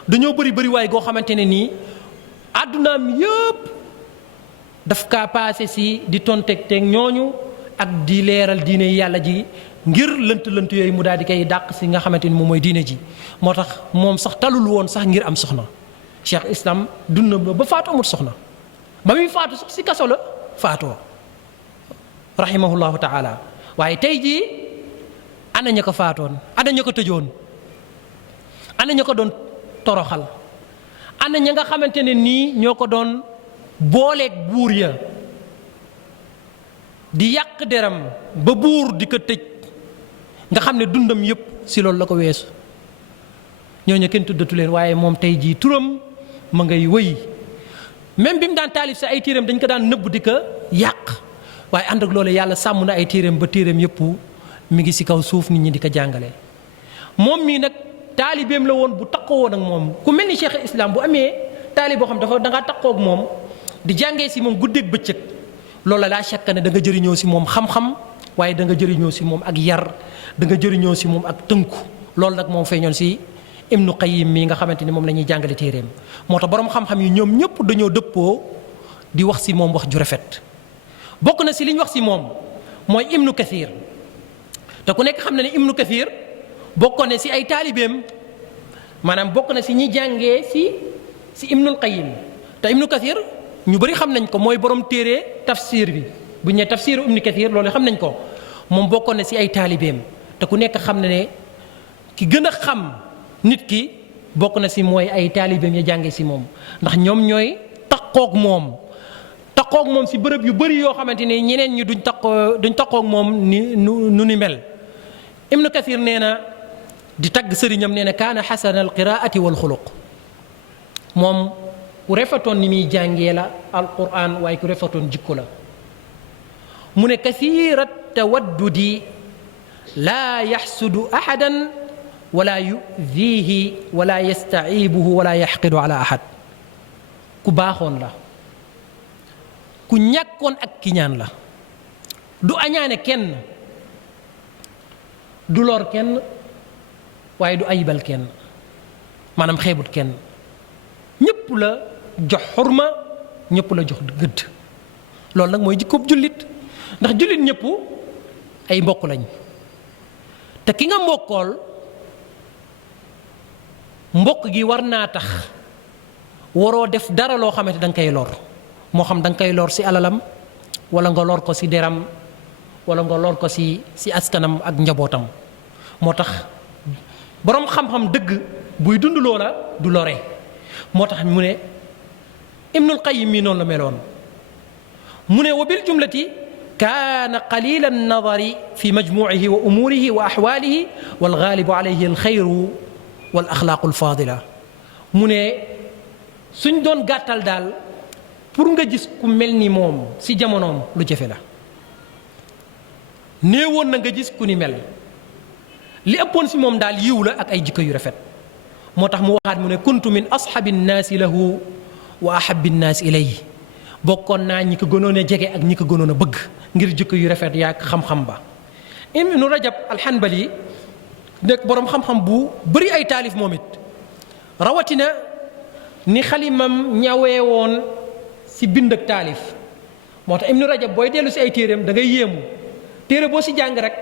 dañoo bëri waaye goo xamante ne nii àddunaam yëpp daf kaa paase si di tonteeg teeg ñooñu ak di leeral diine yàlla ji ngir lënt yooyu mu daal di koy dàq si nga xamante ni moom mooy diine ji. moo tax moom sax talul woon sax ngir am soxna Cheikh Islam dund na ba faatu amut soxna ba muy faatu sax si kaso la faatoo rahimahullahu taala. waaye tey jii ana ña ko faatoon, ana ña ko tëjoon, ana ña ko doon toroxal, ana ña nga xamante ne nii ñoo ko doon booleeg buur ya di yàq deram ba buur di ko tëj nga xam ne dundam yépp si loolu la ko weesu. ñooñu kenn tuddatu leen, waaye moom tey jii turam ma ngay wëy. même bi mu daan taalif sa ay téeram dañ ko daan nëbb di ko yàq, waaye ànd ak loolu yàlla sàmm na ay téeram ba téeram yépp mi ngi si kaw suuf nit ñi di ko jàngale. moom mii nag taalibeem la woon bu takkoo woon ak moom. ku mel ni Cheikh Islam bu amee taalib boo xam dafa da ngaa takkoo ak moom di jàngee si moom guddeeg bëccëg, loola laa shakka ne da nga jëriñoo si moom xam-xam, waaye da nga jëriñoo si moom ak yar, da nga jëriñoo si moom ak tënku. loolu nag moom feeñoon si Ibnu Qayyim mii nga xamante ni moom la ñuy jàngale téeréem. moo tax borom xam-xam yi ñoom ñëpp dañoo dëppoo di wax si moom wax ju rafet. bokk na si li ñu wax si moom mooy Ibnu Kathir, te ku nekk xam na ne Ibnu Kathir bokkoon na si ay taalibeem, maanaam bokk na si ñi jàngee si Ibnul Qayyim. te Ibnu Kathir ñu bëri xam nañ ko, mooy borom téere tafsir bi. bu ñu nee tafsiru Ibnu Kathir loolu xam nañ ko. moom bokkoon na si ay taalibeem, te ku nekk xam na ne ki gën a xam nit ki bokk na si mooy ay taalibeem ya jàngee si moom, ndax ñoom ñooy takkook moom si bërëb yu bëri yoo xamante ni ñeneen ñi duñ takkook moom nu ni mel. Ibnu Kathir nee na di tagg sëriñam nee na kaana xasana alqiraati wal xuluq. moom ku rafetoon ni muy jàngee la alquran, waaye ku rafetoon jikko la. mu ne kathiira tawaddudi laa yaxsudu ahadan wala yudiihi wala yastaciibuhu wala yaxqidu ala ahad. ku baaxoon la, ku ñàkkoon ak kiñaan la, du añaane kenn, du lor kenn, waaye du ayibal kenn, maanaam xeebut kenn. ñëpp la jox xurma, ñëpp la jox gëdd. loolu nag mooy jikkoob jullit, ndax jullit ñëpp ay mbokk lañ. te ki nga mbokkool mbokk gi war naa tax waroo def dara loo xamante da nga koy lor, moo xam da nga koy lor si alalam, wala nga lor ko si deram, wala nga lor ko si askanam ak njabootam. moo tax boroom xam-xam dëgg buy dund loola du lore. moo tax mu ne Ibnul Qayyim mi noonu la meloon. mu ne wa bil jumlati kaana qalila an-nadari fi majmuucihi wa umuurihi wa axwaalihi wal gaalibu alayhi al-xayru wal axlaaqu al-faadila. mu ne suñ doon gàttal daal pour nga gis ku mel ni moom si jamonoom lu jafe la. néewoon na nga gis ku ni mel. li ëppoon si moom daal yiw la ak ay jikko yu rafet. moo tax mu waxaat mu ne kuntu min asxaabi nnaasi lahu wa ahabbi nnaasi ilayhi. bokkoon naa ñi ko gënoon a jege ak ñi ko gënoon a bëgg ngir jikko yu rafet yaa ak xam-xam ba. Ibnu Rajab al-Hanbali nekk boroom xam-xam bu bëri ay taalif moom it, rawatina ni xalimam ñawee woon si bind ak taalif. moo tax Ibnu Rajab booy dellu si ay téeréem da ngay yéemu. téere boo si jàng rek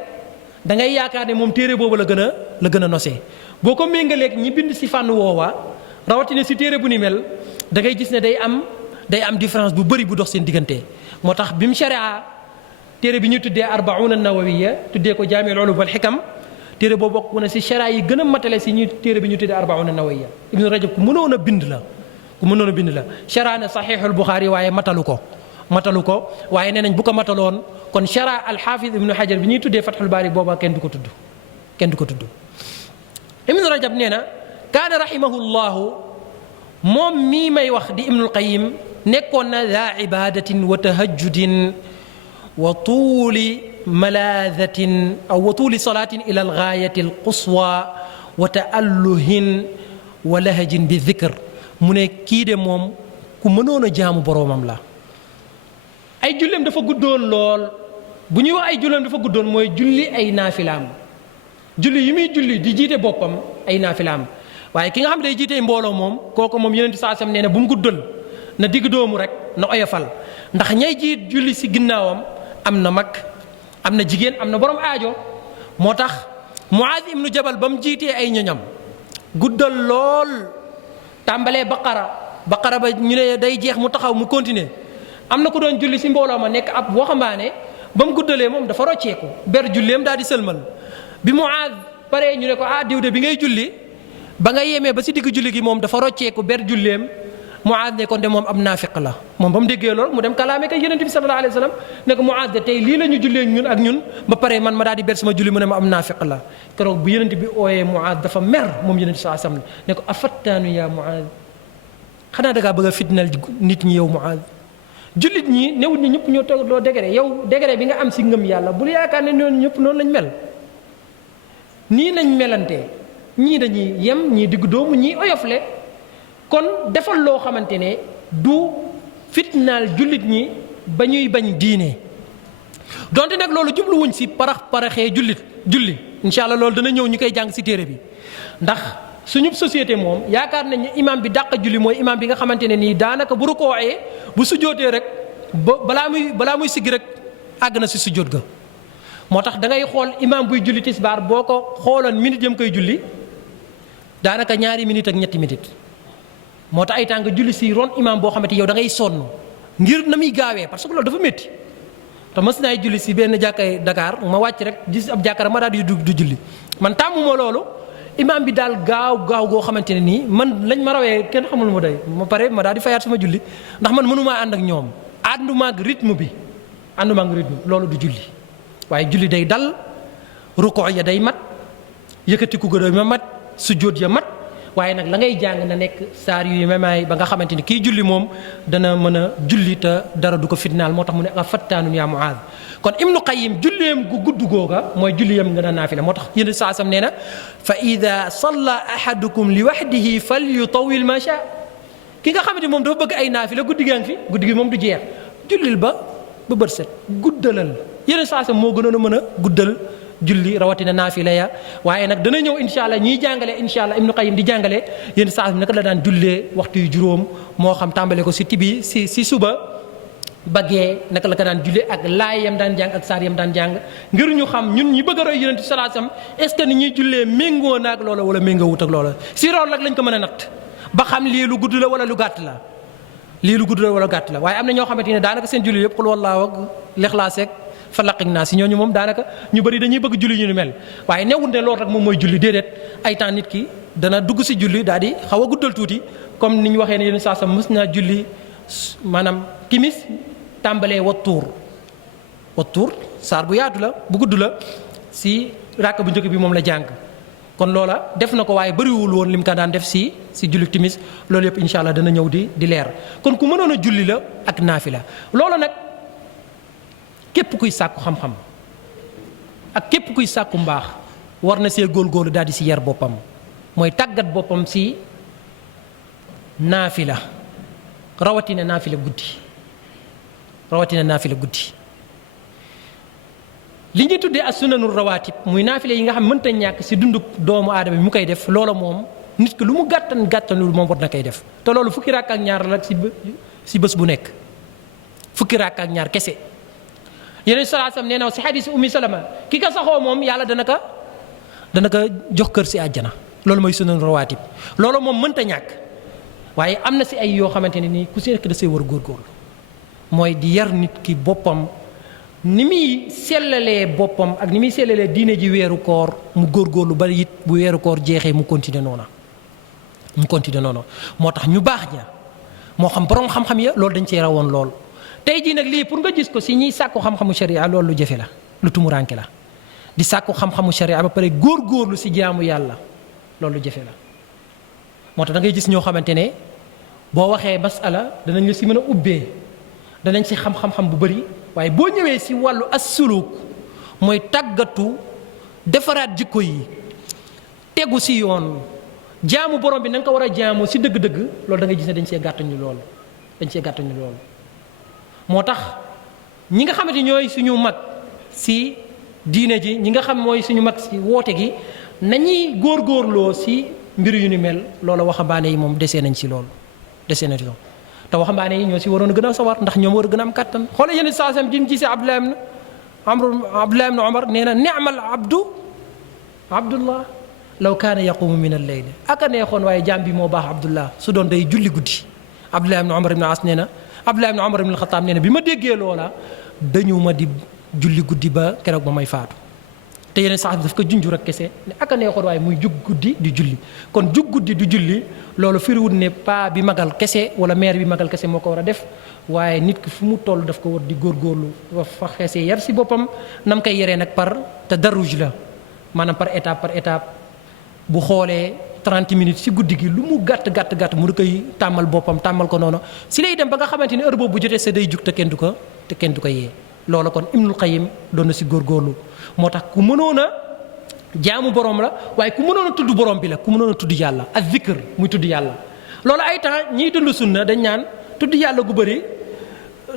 da ngay yaakaar ne moom téere boobu la gën a nosee. boo ko méngaleeg ñi bind si fànn woowa rawatina si téere bu ni mel da ngay gis ne day am différence bu bëri bu dox seen diggante. moo tax bi mu sharia téere bi ñu tuddee arbauna nawawiya tuddee ko jaamiul ulum wal xikam, téere boo bokk na si sharia yi gën a matale si ñu téere bi ñu tuddee arbauna nawawiya. Ibnu Rajab ku mënoon a bind la sharia na saxiixul Buxaari waaye matalu ko waaye nee nañ bu ko mataloon kon sharia alxaafis Ibnu Hajar bi ñuy tuddee Fathul Baari booba kenn du ko tudd. Ibnu Rajab nee na kaana rahimahullahu, moom mii may wax di Ibnul Qayyim nekkoon na daa ibadatin wa tahajjudin wa tuuli malaadatin aw wa tuuli salaatin ila algaayati alquswa wa taalluhin wa lahajin bi dikr. mu ne kii de moom ku mënoon a jaamu boroomam la. ay julleem dafa guddoon lool. bu ñuy wax ay julleem dafa guddoon mooy julli ay naafilaam. julli yi muy julli di jiite boppam ay naafilaam, waaye ki nga xam ne day jiite mbooloo moom kooku moom Yonent bi sallallahu alayhi wasallam nee na bu mu guddal, na digg doomu rek, na oyofal. ndax ñay jiit julli si ginnaawam am na mag am na jigéen am na borom aajo moo tax Muaaz ibnu Jabal ba mu jiitee ay ñoñam guddal lool tàmbalee baqara ba ñu ne day jeex mu taxaw mu continuer am na ku doon julli si mbooloo ma nekk ab waxambaane ba mu guddalee moom dafa rocceeku ber julleem daal di sëlmal bi Muaaz paree ñu ne ko diw de bi ngay julli ba nga yemee ba si digg julli gi moom dafa rocceeku ber julleem Muaaz ne kon de moom ab naafiq la moom ba mu déggee lool mu dem kalaame kay Yonent bi sallallahu alayhi wa sallam ne ko Muaaz de tey lii la ñu jullee ñun ak ñun ba pare man ma daal di ber sama julli mu ne ma am naafiq la keroog bu Yonent bi ooyee Muaaz dafa mer moom Yonent bi sallallahu alayhi wa sallam ne ko afattaanu yaa Muaaz xanaa da ngaa bëgg a fitnal nit ñi yow Muaaz jullit ñi newut ñi ñëpp ñoo toog loo degré yow degré bi nga am si ngëm yàlla bul yaakaar ne noonu ñëpp noonu lañ mel nii lañ melantee ñii dañuy yem ñii diggu doomu ñii oyofle kon defal loo xamante ne du fitnaal jullit ñi ba ñuy bañ diine donte nag loolu jubluwuñ si paraxee julli incha allah loolu dana ñëw ñu koy jàng si téere bi ndax suñu société moom yaakaar nañ ne imam bi dàq julli mooy imam bi nga xamante ne nii daanaka bu rukkooee bu sujjootee rek balaa muy siggi rek àgg na si sujjoot ga moo tax da ngay xool imam buy julli tisbaar boo ko xooloon minute yam koy julli daanaka 2 minutes ak 3 minutes moo tax ay tànk julli si ron imam boo xamante yow da ngay sonn ngir na muy gaawee parce que loolu dafa métti te mës naay julli si benn jàkkay Dakar ma wàcc rek gis ab jàkkara ma daal di du julli man tàmmuma loolu imam bi daal gaaw goo xamante ne nii man lañ ma rawee kenn xamul mu doy ma pare ma daal di fayaat sama julli ndax man mënumaa ànd ak ñoom ànduma ak rythme loolu du julli waaye julli day dal ruko ya day mat yëkkatiku ga ma mat sujjóot ya mat waaye nag la ngay jàng na nekk saar yu memaay ba nga xamante ni kii julli moom dana mën a julli te dara du ko fitnaal moo tax mu ne nga fattaanun yaa Muaaz kon Ibnu Qayyim julleem gu gudd googa mooy julliyam nga a naafila moo tax yéen saa sam nee na fa ida salla ahadukum li wahdihi fal yutawil ma sha ki nga xamante moom dafa bëgg ay naafila guddi gaa ngi fi guddi gi moom du jeex jullil ba bët set guddalal yéen saa sam moo gënoon a mën a guddal julli rawatina naafila ya waaye nag dana ñëw incha allah ñiy jàngale incha allah Ibnu Qayyim di jàngale yéen saa naka la daan jullee waxtu yu juróom moo xam tàmbale ko si tibi si suba baggee naka la ko daan jullee ak laay yam daan jàng ak saar yam daan jàng ngir ñu xam ñun ñi bëgg a roy Yonent sallallahu alayhi wasallam est ce que ni ñuy jullee méngoo naag loola wala méngoo wut ak loola si loolu nag lañ ko mën a natt ba xam lii lu gudd la wala lu gàtt la waaye am na ñoo xamante ne daanaka seen julli yëpp xul wallaahu ak Ixlaas ak Falaq naa si ñooñu moom daanaka ñu bëri dañuy bëgg julli ñu mel waaye newul ne loolu rek moom mooy julli déedéet ay temps nit ki dana dugg si julli daal di xaw a guddal tuuti comme ni ñu waxee ne yéen saa sam mës naa julli maanaam timis tàmbalee wattuur saar bu yaatu la bu gudd la si ràkk bu njëkk bi moom la jàng kon loola def na ko waaye bëriwul woon lim ka daan def si julli timis loolu yëpp incha allah dana ñëw di leer kon ku mënoon a julli la ak naafila loola nag képp kuy sàkku xam-xam ak képp kuy sàkku mbaax war na see góorgóorlu daal di si yar boppam mooy tàggat boppam si naafila rawatina naafila guddi li ñuy tuddee as sunanul rawaatib muy naafila yi nga xam mënta ñàkk si dundu doomu aadama bi mu koy def loola moom nit ki lu mu gàttan lu moom war na koy def te loolu fukki rakk ak ñaar la si bés bu nekk fukki rakk ak ñaar kese. Yonent sallallahu alayhi wasallam nee na si xadiis Ummi Salama ki ka saxoo moom yàlla dana ka jox kër si àjjana loolu mooy sunanul rawaatib loolu moom mënta ñàkk waaye am na si ay yoo xamante ne nii ku si nekk da see war a góorgóorlu mooy di yar nit ki boppam ni muy sellalee boppam ak ni muy sellalee diine ji weeru koor mu góorgóorlu ba it bu weeru koor jeexee mu continuer noonu moo tax ñu baax ña moo xam borom xam-xam ya loolu dañ cee rawoon lool. tey jii nag lii pour nga gis ko si ñiy sàkku xam-xamu sharia loolu lu jafe la lu tumuranke la di sàkku xam-xamu sharia ba pare góorgóorlu si jaamu yàlla loolu lu jafe la moo tax da ngay gis ñoo xamante ne boo waxee masala danañ la si mën a ubbee danañ si xam-xam bu bëri waaye boo ñëwee si wàllu as-suluk mooy tàggatu defaraat jikko yi tegu si yoon jaamu borom bi na nga ko war a jaamu si dëgg-dëgg loolu da ngay gis ne dañ see gàttañu loolu moo tax ñi nga xamante ñooy suñu mag si diine ji ñi nga xam mooy suñu mag si woote gi nañuy góorgóorloo si mbir yu ni mel loola waxambaane yi moom desee nañ ci loolu te waxambaane yi ñoo si waroon a gën a sawar ndax ñoom war a gën a am kattan xoolal yeneen saa sam ji mu gisee Abdullah ibn Umar nee na ni'mal abdu Abdullah law kaana yaqumu min al-layl aka neexoon waaye jaam bi moo baax Abdullah su doon day julli guddi Abdullah ibn Umar ibn As nee na Abdullah ibn Umar ibn al-Khattab nee na bi ma déggee loola dañu ma di julli guddi ba keroog ba may faatu te yeneen sax daf ko junju rek kese ne aka neexoon waaye muy jug guddi di julli kon jug guddi di julli loolu firiwut ne paa bi magal kese wala mère bi magal kese moo ko war a def waaye nit ki fu mu toll daf ko war di góorgóorlu fa xeesee yar si boppam nam koy yeree nag par tadarruj la maanaam par étape bu xoolee 30 minutes si guddi gi lu mu gàtt mu di koy tàmmal boppam tàmmal ko noonu si lay dem ba nga xamante ni heure boobu bu jotee sa day jug te kenn du ko yee loolu kon Ibnul Qayyim doon na si góorgóorlu moo tax ku mënoon a jaamu borom la waaye ku mënoon a tudd borom bi la ku mënoon a tudd yàlla ak zikr muy tudd yàlla loolu ay temps ñiy dund sunna dañ ñaan tudd yàlla gu bëri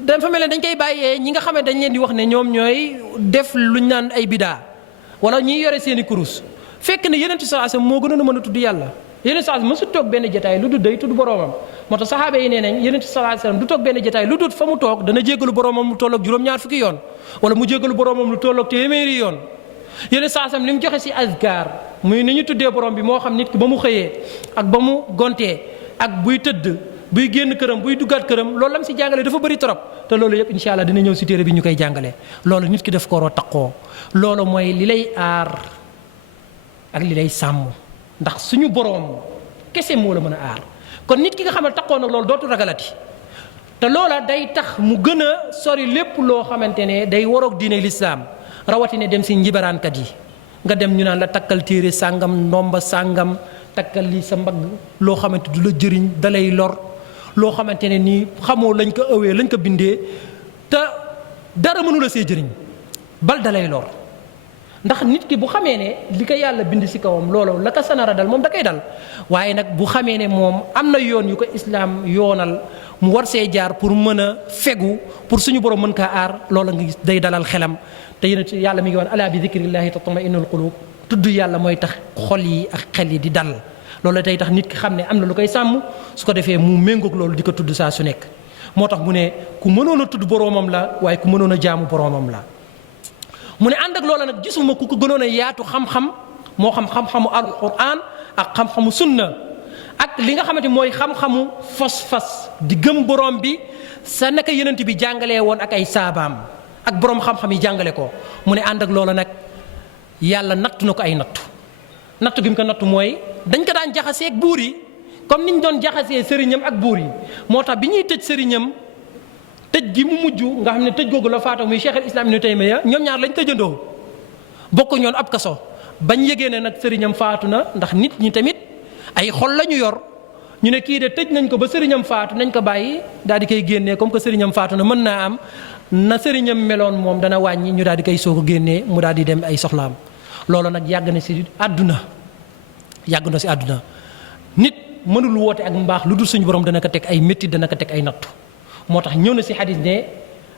dafa mel ne dañ koy bàyyee ñi nga xam ne dañ leen di wax ne ñoom ñooy def luñ naan ay bidaa wala ñiy yore seeni kurus fekk ne yeneen sallallahu alayhi wasallam moo gënoon a mën a tudd yàlla yeneen sallallahu alayhi wasallam mësu toog benn jotaay lu dul day tudd boromam moo tax saxaaba yi nee nañ yeneen sallallahu alayhi wasallam du toog benn jotaay lu dul fa mu toog dana jéggalu boromam lu tolloog juróom-ñaar fukki yoon wala mu jéggalu boromam lu tolloog téeméeri yoon yeneen sallallahu alayhi wasallam li mu joxe si azkar muy ni ñu tuddee borom bi moo xam nit ki ba mu xëyee ak ba mu gontee ak buy tëdd buy génn këram buy duggaat këram loolu lam si jàngale dafa bëri trop te loolu yëpp incha allah dina ñëw si téere bi ñu koy jàngale loolu nit ki daf ko war a taqoo loolu mooy li lay aar ak li lay sàmm ndax suñu boroom kese moo la mën a aar kon nit ki nga xam ne taqoo nag loolu dootu ragalati te loola day tax mu gën a sori lépp loo xamante ne day waroog diine lislaam rawatina dem si njibaraankat yi nga dem ñu naan la takkal téere sàngam ndomba sàngam takkal li sa mbagg loo xamante du la jëriñ dalay lor loo xamante ne nii xamoo lañ ko ëwee lañ ko bindee te dara mënu la see jëriñ bal dalay lor ndax nit ki bu xamee ne li ko yàlla bind si kawam loolu la ko sanara dal moom da koy dal waaye nag bu xamee ne moom am na yoon yu ko islaam yoonal mu war see jaar pour mën a fegu pour suñu borom mën kaa aar loola nga gis day dalal xelam te yéen yàlla mi ngi woon ala bi zikrillahi tatma'innul qulub tudd yàlla mooy tax xol yi ak xel yi di dal loolu day tax nit ki xam ne am na lu koy sàmm su ko defee mu méngoog loolu di ko tudd saa su nekk moo tax mu ne ku mënoon a tudd boroomam la waaye ku mënoon a jaamu boroomam la mu ne ànd ak loola nag gisuma ku ko gënoon a yaatu xam-xam moo xam xam-xamu alquran ak xam-xamu sunna ak li nga xamante mooy xam-xamu fas di gëm borom bi sa naka yenent bi jàngalee woon ak ay saabaam ak borom xam-xam yi jàngale ko mu ne ànd ak loola nag yàlla nattu na ko ay nattu gi mu ko nattu mooy dañ ko daan jaxasee ak buur yi comme niñ doon jaxasee sëriñam ak buur yi moo tax bi ñuy tëj sëriñam tëj gi mu mujj nga xam ne tëj googu la faatoo muy Cheikh al Islam Ibn Taymiyya ñoom ñaar lañ tëjandoo bokk ñoon ab kaso bañ yëgee ne nag sëriñam faatu na ndax nit ñi tamit ay xol la ñu yor ñu ne kii de tëj nañ ko ba sëriñam faatu nañ ko bàyyi daal di koy génnee comme que sëriñam faatu na mën naa am na sëriñam meloon moom dana wàññi ñu daal di koy soog a génnee mu daal di dem ay soxlaam loolu nag yàgg na si àdduna nit mënul woote ak mbaax lu dul suñu borom dana ko teg ay métti dana ko teg ay nattu moo tax ñëw na si xadis ne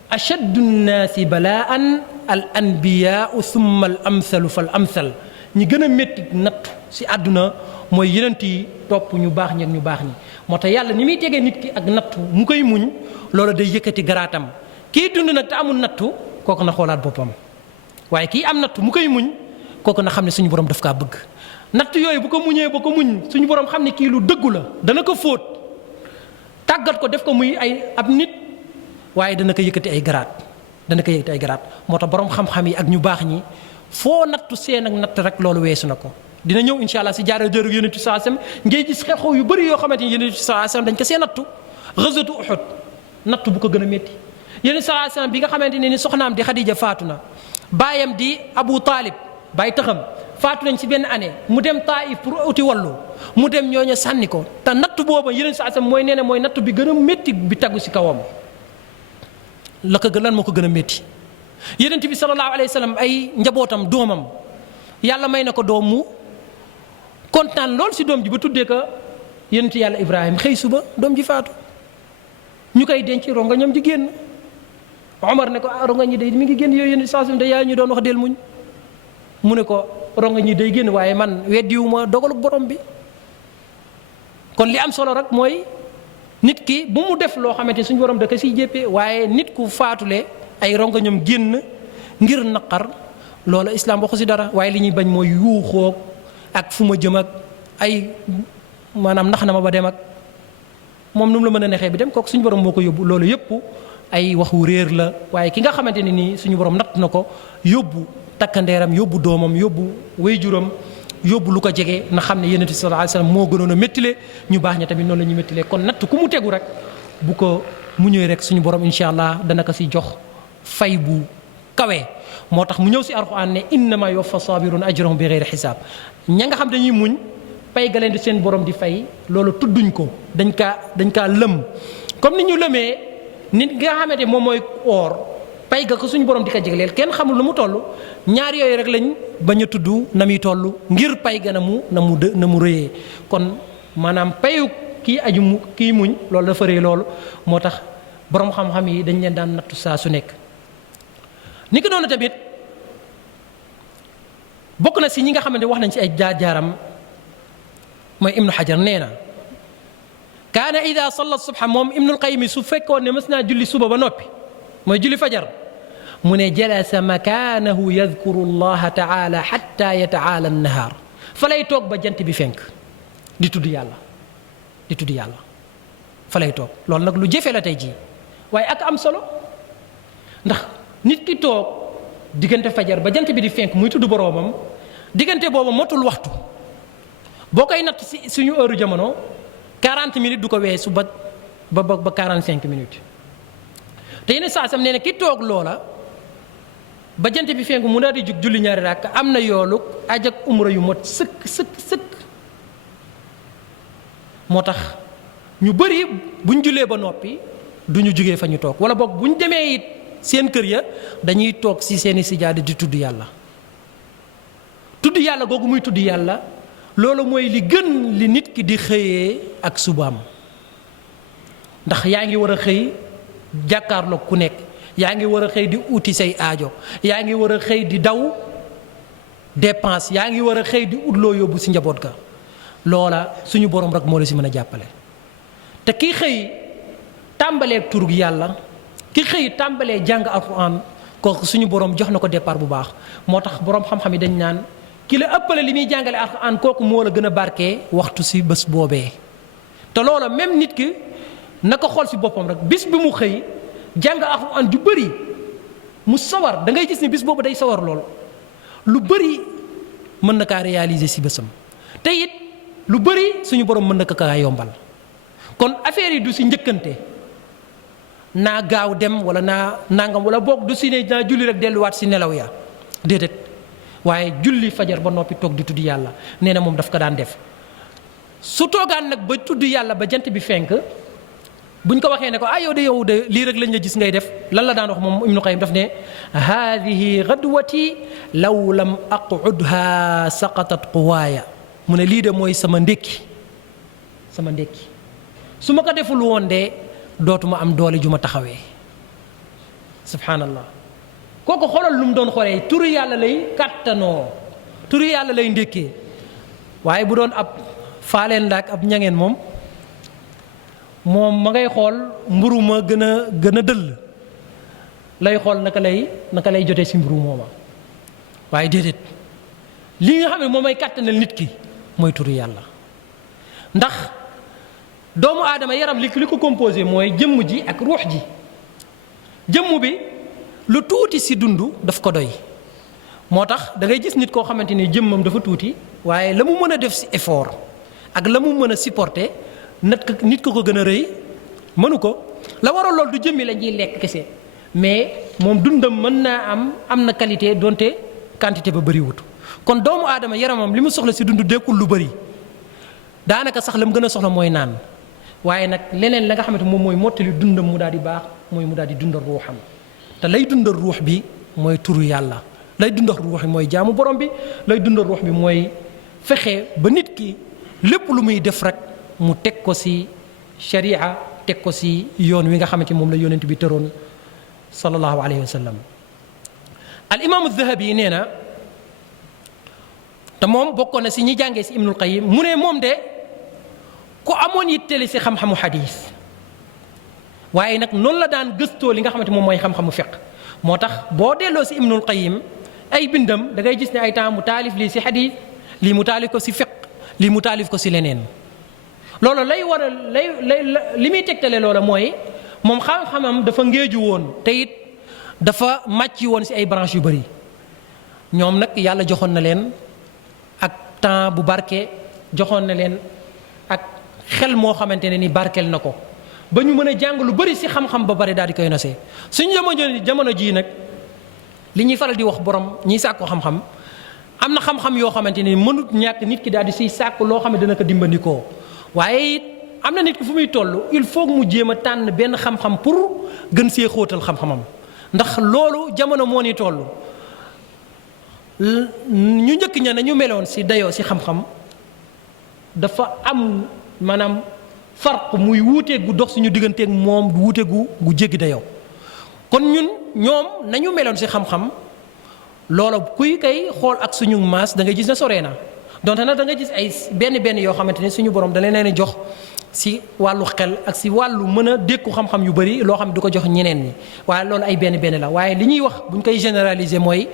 ashaddu nnaasi balaan al anbiyaau summa al amsalu fal amsal ñi gën a métti nattu si àdduna mooy yenent yi topp ñu baax ñi ak ñu baax ñi moo tax yàlla ni muy tegee nit ki ak nattu mu koy muñ loolu day yëkkati garaatam kii dund nag te amul nattu kooku na xoolaat boppam waaye kii am nattu mu koy muñ kooku na xam ne suñu borom daf kaa bëgg natt yooyu bu ko muñee ba ko muñ suñu borom xam ne kii lu dëggu la dana ko fóot tàggat ko def ko muy ay ab nit waaye dana ko yëkkati ay garaat moo tax borom xam-xam yi ak ñu baax ñi foo nattu seen ak natt rek loolu weesu na ko dina ñëw insha allah si jaaree jërëg yonent bi sallallahu alayhi wasallam ngay gis xew-xew yu bëri yoo xamante ni yonent bi sallallahu alayhi wasallam dañ ko see nattu ghazwatu Uhud nattu bu ko gën a métti yonent bi sallallahu alayhi wasallam bi nga xamante ne ni soxnaam di Xadija faatu na baayam di Abu Talib baay taxam faatu nañ ci benn année mu dem Taïf pour uti wallu mu dem ñooñu sànni ko te nattu booba yeneen saa sam mooy nee na mooy nattu bi gën a métti bi taggu ci kawam la ko lan moo ko gën a métti yonent bi sallallahu alayhi wa sallam ay njabootam doomam yàlla may na ko doom mu kontaan lool ci doom ji ba tuddee ko yonent yàlla Ibrahima xëy suba doom ji faatu ñu koy denc ronga ñoom ji génn Omar ne ko ronga ñi day mi ngi génn yooyu yonent saa sam da yaa ñu doon wax del muñ mu ne ko ronga ñi day génn waaye man weddiwuma dogaluk borom bi kon li am solo rek mooy nit ki bu mu def loo xamante suñu borom da ko siy jéppee waaye nit ku faatule ay rongoñam génn ngir naqar loola islam waxu si dara waaye li ñuy bañ mooy yuuxoog ak fu ma jëm ak ay maanaam nax na ma ba dem ak moom nu mu la mën a nexee bi dem kooku suñu borom moo ko yóbbu loolu yëpp ay waxu réer la waaye ki nga xamante ne nii suñu borom natt na ko yóbbu takkandeeram yóbbu doomam yóbbu wayjuram yóbbu lu ko jege na xam ne yonent bi sallallahu alayhi wasallam moo gënoon a méttile ñu baax ña tamit noonu la ñuy méttile kon natt ku mu tegu rek bu ko mu ñëwee rek suñu borom incha allah dana ko si jox fay bu kawe. moo tax mu ñëw si alquran ne innama yuwaffa sabirun ajrahum bi ghayri xisaab ña nga xam dañuy muñ pay ga leen di seen borom di fay loolu tudduñ ko dañ kaa lëm comme ni ñu lëmee nit nga xamante moom mooy oor pay ga ko suñu borom di ko jegleel kenn xamul lu mu toll ñaar yooyu rek lañ bañ a tudd na muy toll ngir pay ga na mu rëyee kon maanaam payu kii kii muñ loolu dafa rëy loolu moo tax borom xam-xam yi dañ leen daan nattu saa su nekk. ni ko noonu tamit bokk na si ñi nga xamante wax nañ ci ay jaar-jaaram mooy Ibnu Hajar nee na kaana ida salla subha moom Ibnul Qayyim su fekkoon ne mës naa julli suba ba noppi mooy julli fajar mu ne jalasa makaanahu yadkuru allaha taala xatta yataala annahaar fa lay toog ba jant bi fenk di tudd yàlla fa lay toog loolu nag lu jëfe la tey jii waaye ak am solo ndax nit ki toog diggante fajar ba jant bi di fenk muy tudd boroomam diggante boobu motul waxtu boo koy natt si suñu heure jamono 40 minutes du ko weesu ba 45 minutes te yeneen saa sam nee na ki toog loola ba jant bi fenk mu daal di jug julli ñaari rakk am na yoolu aj ak umra yu mot sëkk moo tax ñu bëri buñ jullee ba noppi du ñu jugee fa ñu toog wala boog buñ demee it seen kër ya dañuy toog si seeni sijaada di tudd yàlla googu muy tudd yàlla loolu mooy li gën li nit ki di xëyee ak subaam ndax yaa ngi war a xëy jàkkaarloog ku nekk yaa ngi war a xëy di uti say aajo yaa ngi war a xëy di daw dépense yaa ngi war a xëy di ut loo yóbbu si njaboot ga loola suñu borom rek moo la si mën a jàppale te kii xëy tàmbalee turug yàlla ki xëy tàmbalee jàng alxuraan kooku suñu borom jox na ko départ bu baax moo tax borom xam-xam yi dañ naan ki la ëppale li muy jàngale alxuraan kooku moo la gën a barkee waxtu si bés boobee te loola même nit ki na ko xool si boppam rek bis bi mu xëy jàng alxuraan ju bëri mu sawar da ngay gis ni bis boobu day sawar lool lu bëri mën na kaa réaliser si bésam te it lu bëri suñu borom mën na ko kaa yombal kon affaire yi du si njëkkante naa gaaw dem wala naa nangam wala boog du si ne naa julli rek delluwaat si nelaw ya déedéet waaye julli fajar ba noppi toog di tudd yàlla nee na moom daf ko daan def su toogaan nag ba tudd yàlla ba jant bi fenk buñ ko waxee ne ko yow de lii rek lañ la gis ngay def lan la daan wax moom Ibnu Qayyim daf ne haadihi gadwati law lam aqudha saqatat quwaaya mu ne lii de mooy sama ndékki su ma ko deful woon de dootuma am doole ju ma taxawee subhanallah kooku xoolal lu mu doon xoolee turu yàlla lay kàttanoo turu yàlla lay ndékkee waaye bu doon ab faaleen laak ab ñangeen moom ma ngay xool mburu ma gën a dëll lay xool naka lay jotee si mburu mooma waaye déedéet li nga xam ne moom may kàttanal nit ki mooy turu yàlla ndax doomu aadama yaram li ko composé mooy jëmm ji ak ruux ji jëmm bi lu tuuti si dund daf ko doy moo tax da ngay gis nit koo xamante ni jëmmam dafa tuuti waaye la mu mën a def si effort ak la mu mën a supporter nit ko gën a rëy mënu ko la waral loolu du jëmmi la ñuy lekk kese mais moom dundam mën naa am na qualité donte quantité ba bëriwut kon doomu aadama yaramam li mu soxla si dund dekkul lu bëri daanaka sax la mu gën a soxla mooy naan waaye nag leneen la nga xamante moom mooy mottali dundam mu daal di baax mooy mu daal di dundal ruuxam te lay dundal ruux bi mooy turu yàlla lay dundal ruux bi mooy jaamu borom bi lay dundal ruux bi mooy fexe ba nit ki lépp lu muy def rek mu teg ko ci sharia teg ko ci yoon wi nga xamante moom la yonent bi tëroon sallallahu alayhi wa sallam al imaamu Dhahabi nee na te moom bokkoon na ci ñi jàngee ci Ibnul Qayyim mu ne moom de ku amoon yitteli ci xam-xamu xadiis waaye nag noonu la daan gëstoo li nga xamante moom mooy xam-xamu fiqh moo tax boo delloo si Ibnul Qayyim ay bindam da ngay gis ne ay temps mu taalif lii si xadiis lii mu taalif ko si fiqh lii mu taalif ko si leneen loolu lay war a li muy tegtale loola mooy moom xam-xamam dafa ngéeju woon te it dafa màcc woon si ay branches yu bëri ñoom nag yàlla joxoon na leen ak temps bu barke joxoon na leen ak xel moo xamante ne ni barkeel na ko ba ñu mën a jàng lu bëri si xam-xam ba bari daal di koy nosee suñu jamono jii nag li ñuy faral di wax borom ñiy sàkku xam-xam am na xam-xam yoo xamante ni mënut ñàkk nit ki daal di siy sàkku loo xam ne dana ko dimbandikoo waaye it am na nit ki fu muy toll il faut mu jéem a tànn benn xam-xam pour gën see xóotal xam-xamam ndax loolu jamono moo ni toll ñu njëkk ña nañu meloon si dayoo si xam-xam dafa am maanaam farq muy wuute gu dox suñu digganteeg moom wuute gu jéggi dayoo kon ñun ñoom nañu meloon si xam-xam loola kuy kay xool ak suñu maas da ngay gis ne soree na donte nag da nga gis ay benn yoo xamante ni suñu borom da leen a jox si wàllu xel ak si wàllu mën a dékku xam-xam yu bëri loo xam ne du ko jox ñeneen ñi waaye loolu ay benn la waaye li ñuy wax bu ñu koy généraliser mooy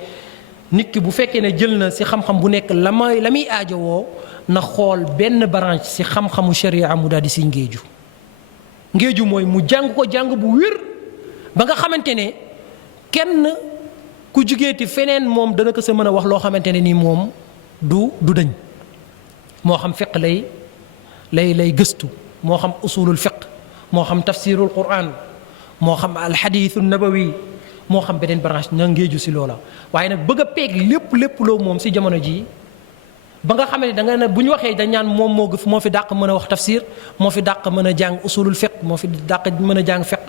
nit ki bu fekkee ne jël na si xam-xam bu nekk la muy aajowoo na xool benn branche si xam-xamu sharia mu daal di si ngéeju mooy mu jàng ko jàng bu wér ba nga xamante ne kenn ku jugeeti feneen moom dana ko sa mën a wax loo xamante ne nii moom du dëñ moo xam fiq lay gëstu moo xam usulul fiq moo xam tafsirul quran moo xam alxadiisu nabawi moo xam beneen branche na ngéeju si loola waaye nag bëgg a peeg lépp loo moom si jamono jii ba nga xam ne da nga ne bu ñu waxee dañ ñaan moom moo fi dàq mën a wax tafsir moo fi dàq mën a jàng usulul fiq moo fi dàq mën a jàng fiq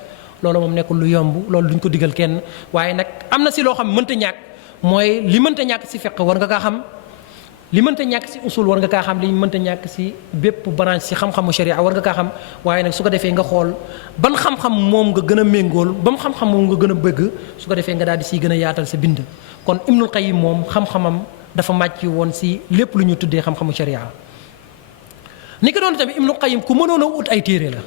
loolu moom nekkul lu yomb loolu duñ ko digal kenn waaye nag am na si loo xam mënta ñàkk mooy li mënta ñàkk si fiq war nga kaa xam li mënta ñàkk si usul war nga kaa xam li mënta ñàkk si bépp branche si xam-xamu sharia war nga kaa xam waaye nag su ko defee nga xool ban xam-xam moom nga gën a méngool ban xam-xam moom nga gën a bëgg su ko defee nga daal di siy gën a yaatal sa bind kon Ibnul Qayyim moom xam-xamam dafa màcc woon si lépp lu ñu tuddee xam-xamu sharia ni ko doon tamit Ibnul Qayyim ku mënoon a ut ay téere la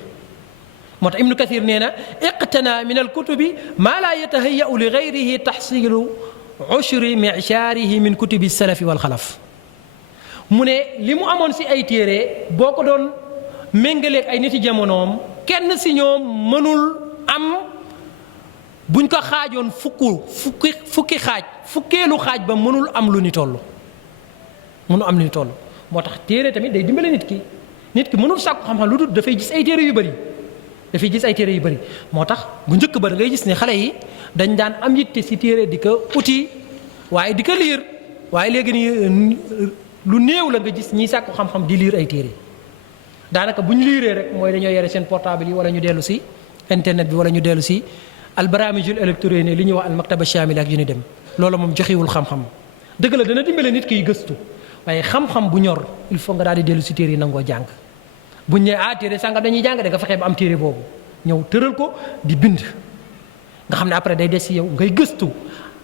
moo tax Ibnu Kathir nee na iqtana min alkutubi maa laa yatahayau li gayrihi taxsilu ushri micaarihi min kutubi salafi wal xalaf mu ne li mu amoon si ay téere boo ko doon méngaleeg ay niti jamonoom kenn si ñoom mënul am buñ ko xaajoon fukki xaaj fukkeelu xaaj ba mënul am lu ni toll moo tax téere tamit day dimbale nit ki mënul sàkku xam-xam lu dul dafay gis ay téere yu bëri moo tax bu njëkk ba da ngay gis ne xale yi dañ daan am yitte si téere di ko uti waaye di ko liir waaye léegi nii lu néew la nga gis ñiy sàkku xam-xam di liir ay téere daanaka bu ñu liiree rek mooy dañoo yore seen portable yi wala ñu dellu si internet bi wala ñu dellu si albaramijul électronique li ñuy wax al maktaba shamila ak yu ni dem loolu moom joxiwul xam-xam dëgg la dana dimbale nit kiy gëstu waaye xam-xam bu ñor il faut nga daal di dellu si téere yi nangoo jàng buñ ne téere sàngam dañuy jàng da nga fexe ba am téere boobu ñëw tëral ko di bind nga xam ne après day des si yow ngay gëstu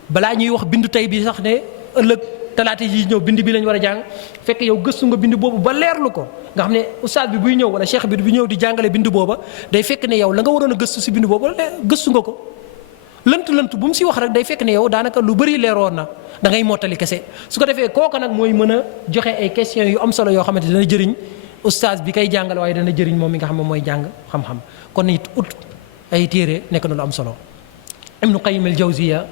balaa ñuy wax bindu tey bi sax ne ëllëg talaata yi ñëw bind bi lañ war a jàng fekk yow gëstu nga bind boobu ba leerlu ko nga xam ne ustaas bi buy ñëw wala cheikh bi bu ñëw di jàngale bind booba day fekk ne yow la nga waroon a gëstu si bind booba gëstu nga ko lënt bu mu si wax rek day fekk ne yow daanaka lu bëri leeroon na da ngay mottali kese su ko defee kooka nag mooy mën a joxe ay questions yu am solo yoo xamante dana jëriñ ustaas bi kay jàngale waaye dana jëriñ moom mi nga xam ne mooy jàng xam-xam kon it ut ay téere nekk na lu am solo Ibnu Qayyim al-Jawziya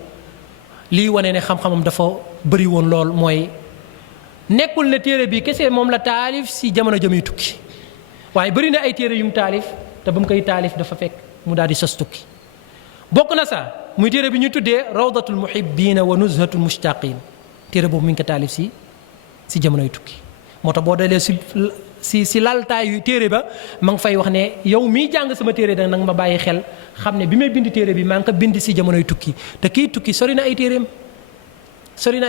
lii wane ne xam-xamam dafa bëri woon lool mooy nekkul ne téere bi kese moom la taalif si jamono jëmuy tukki waaye bëri na ay téere yu mu taalif te ba mu koy taalif dafa fekk mu daal di sos tukki bokk na sax muy téere bi ñu tuddee rawdatul muhibbina wa nuzhatul mushtaqin téere boobu mi ngi ko taalif si jamonoy tukki moo tax boo dalee si laltaayu téere ba ma ngi fay wax ne yow miy jàng sama téere da nag ma bàyyi xel xam ne bi may bind téere bi maa ngi ko bind si jamonoy tukki te kii tukki sori na ay